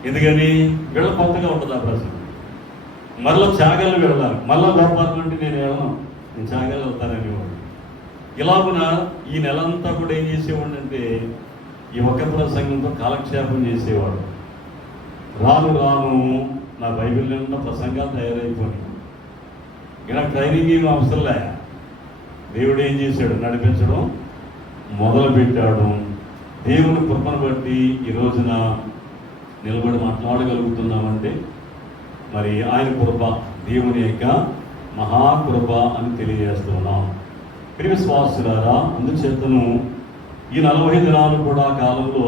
ఎందుకని? వీళ్ళ కొత్తగా ఉంటుంది ఆ ప్రసంగం. మరలా త్యాగాలు వెళ్ళాలి, మళ్ళీ గోపాలం అంటే నేను త్యాగాలు వెళ్తాననేవాడు. ఇలాగున ఈ నెలంతా కూడా ఏం చేసేవాడు అంటే ఈ ఒక్క ప్రసంగంతో కాలక్షేపం చేసేవాడు. రాను నా బైబిల్లో ఉన్న ప్రసంగాలు తయారైపోయి ఇలా ట్రైనింగ్ ఏమి అవసరంలే. దేవుడు ఏం చేశాడు? నడిపించడం మొదలుపెట్టాడు. దేవుని కృపను బట్టి ఈ రోజున నిలబడి మాట్లాడగలుగుతున్నామంటే మరి ఆయన కృప, దేవుని యొక్క మహాకృప అని తెలియజేస్తున్నాం. ప్రియ విశ్వాసులారా, అందుచేతను ఈ 40 దినాలు కూడా కాలంలో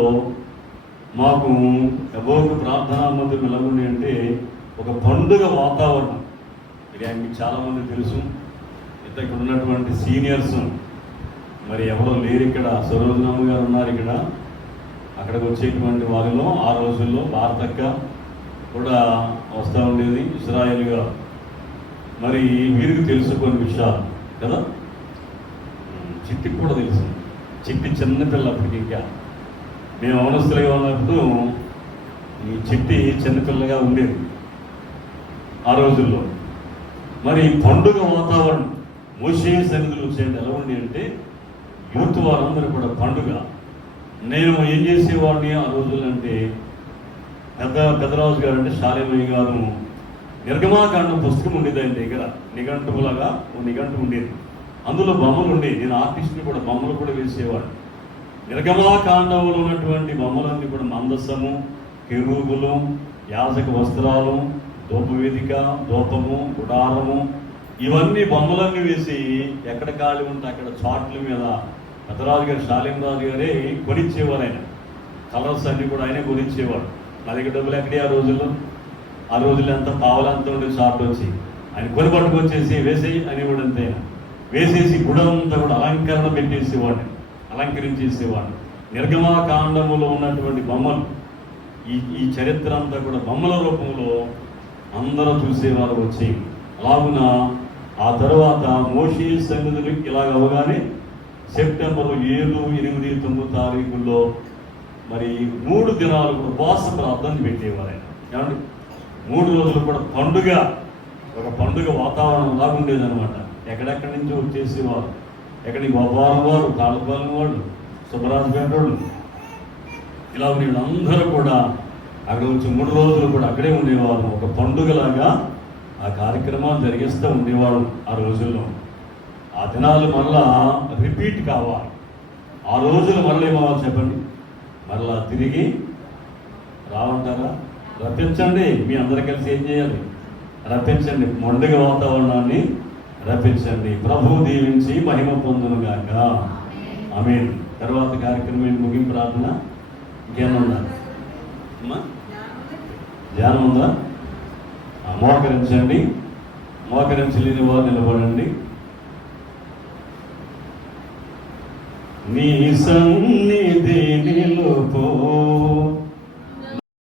మాకు ఎవరికి ప్రార్థనా మందిరం ఎలాగుండి అంటే ఒక పండుగ వాతావరణం. ఇది మీకు చాలామంది తెలుసు. ఇక్కడ ఉన్నటువంటి సీనియర్స్ మరి ఎవరో లేరు. ఇక్కడ సరోజనమ్మ గారు ఉన్నారు. ఇక్కడ అక్కడికి వచ్చేటువంటి వారిలో ఆ రోజుల్లో భారతక్క కూడా వస్తూ ఉండేది, ఇస్రాయేల్ గారు. మరి వీరికి తెలుసు కొన్ని విషయాలు కదా. చిట్టికి కూడా తెలుసు. చిట్టి చిన్నపిల్ల అప్పటికి. ఇంకా మేము అవనస్తులుగా ఉన్నప్పుడు ఈ చిట్టి చిన్నపిల్లగా ఉండేది ఆ రోజుల్లో. మరి పండుగ వాతావరణం మోషే సన్నిధిలో వచ్చేది ఎలా ఉండి అంటే యూత్ వారందరూ కూడా పండుగ. నేను ఏం చేసేవాడిని ఆ రోజుల్లో అంటే పెద్దరాజు గారు అంటే శాలేమయ్య గారు నిర్గమాకాండం పుస్తకం ఉండేది ఆయన దగ్గర. నిఘంటువులాగా ఓ నిఘంటు ఉండేది, అందులో బొమ్మలు ఉండేవి. నేను ఆర్టిస్ట్ని కూడా బొమ్మలు కూడా వేసేవాడు. నిర్గమాకాండంలో ఉన్నటువంటి బొమ్మలన్నీ కూడా మందస్సము, కెరూబులు, యాజక వస్త్రాలు, ధూపవేదిక, ధూపము, గుడారము, ఇవన్నీ బొమ్మలన్నీ వేసి ఎక్కడ ఖాళీ ఉంటే అక్కడ చాట్ల మీద పెద్దరాజు గారు, శాలిం రాజు గారే కొనిచ్చేవారు. ఆయన కలర్స్ అన్నీ కూడా ఆయనే కొనిచ్చేవాడు. నా దగ్గర డబ్బులు ఎక్కడే ఆ రోజుల్లో ఎంత పావులంతా ఉండే చాట్లు వచ్చి ఆయన కొని పట్టుకొచ్చేసి వేసేయి అనేవాడు. అంతే వేసేసి గుడంతా కూడా అలంకరణ పెట్టేసేవాడిని, అలంకరించేసేవాడిని. నిర్గమాకాండములో ఉన్నటువంటి బొమ్మలు, ఈ చరిత్ర అంతా కూడా బొమ్మల రూపంలో అందరూ చూసేవారు వచ్చి. అలాగున ఆ తర్వాత మోషే సన్నిధులు ఇలాగ అవగానే సెప్టెంబర్ 7, 8, 9 తారీఖుల్లో మరి 3 దినాలు కూడా ఉపవాస ప్రార్థన పెట్టేవారు ఆయన. ఏమండి, 3 రోజులు కూడా పండుగ, ఒక పండుగ వాతావరణం లాగా ఉండేదన్నమాట. ఎక్కడెక్కడి నుంచి వచ్చేసేవారు. ఎక్కడికి గోపాలం వారు, తాళపాలెం వాళ్ళు, సుబ్బరాజపేట వాళ్ళు, ఇలా వీళ్ళందరూ కూడా అక్కడ వచ్చి 3 రోజులు కూడా అక్కడే ఉండేవారు. ఒక పండుగలాగా ఆ కార్యక్రమాలు జరిగిస్తూ ఉండేవాడు ఆ రోజుల్లో. ఆ దినాలు మళ్ళా రిపీట్ కావాలి. ఆ రోజులు మళ్ళీ ఏమవ్వాలి చెప్పండి, మళ్ళా తిరిగి రావంటారా? రప్పించండి. మీ అందరూ కలిసి ఏం చేయాలి? రప్పించండి. పండుగ వాతావరణాన్ని రప్పించండి. ప్రభువు దీవించి మహిమ పొందునుగాక. ఆమేన్. తర్వాత కార్యక్రమం ముగింపు ప్రార్థన. ఇంకేమన్నా ఉందా అమ్మా? ధ్యానం ఉందా? మోకరించండి. మోకరించలేని వారు నిలబడండి. నీ సన్నిధి నిలుపో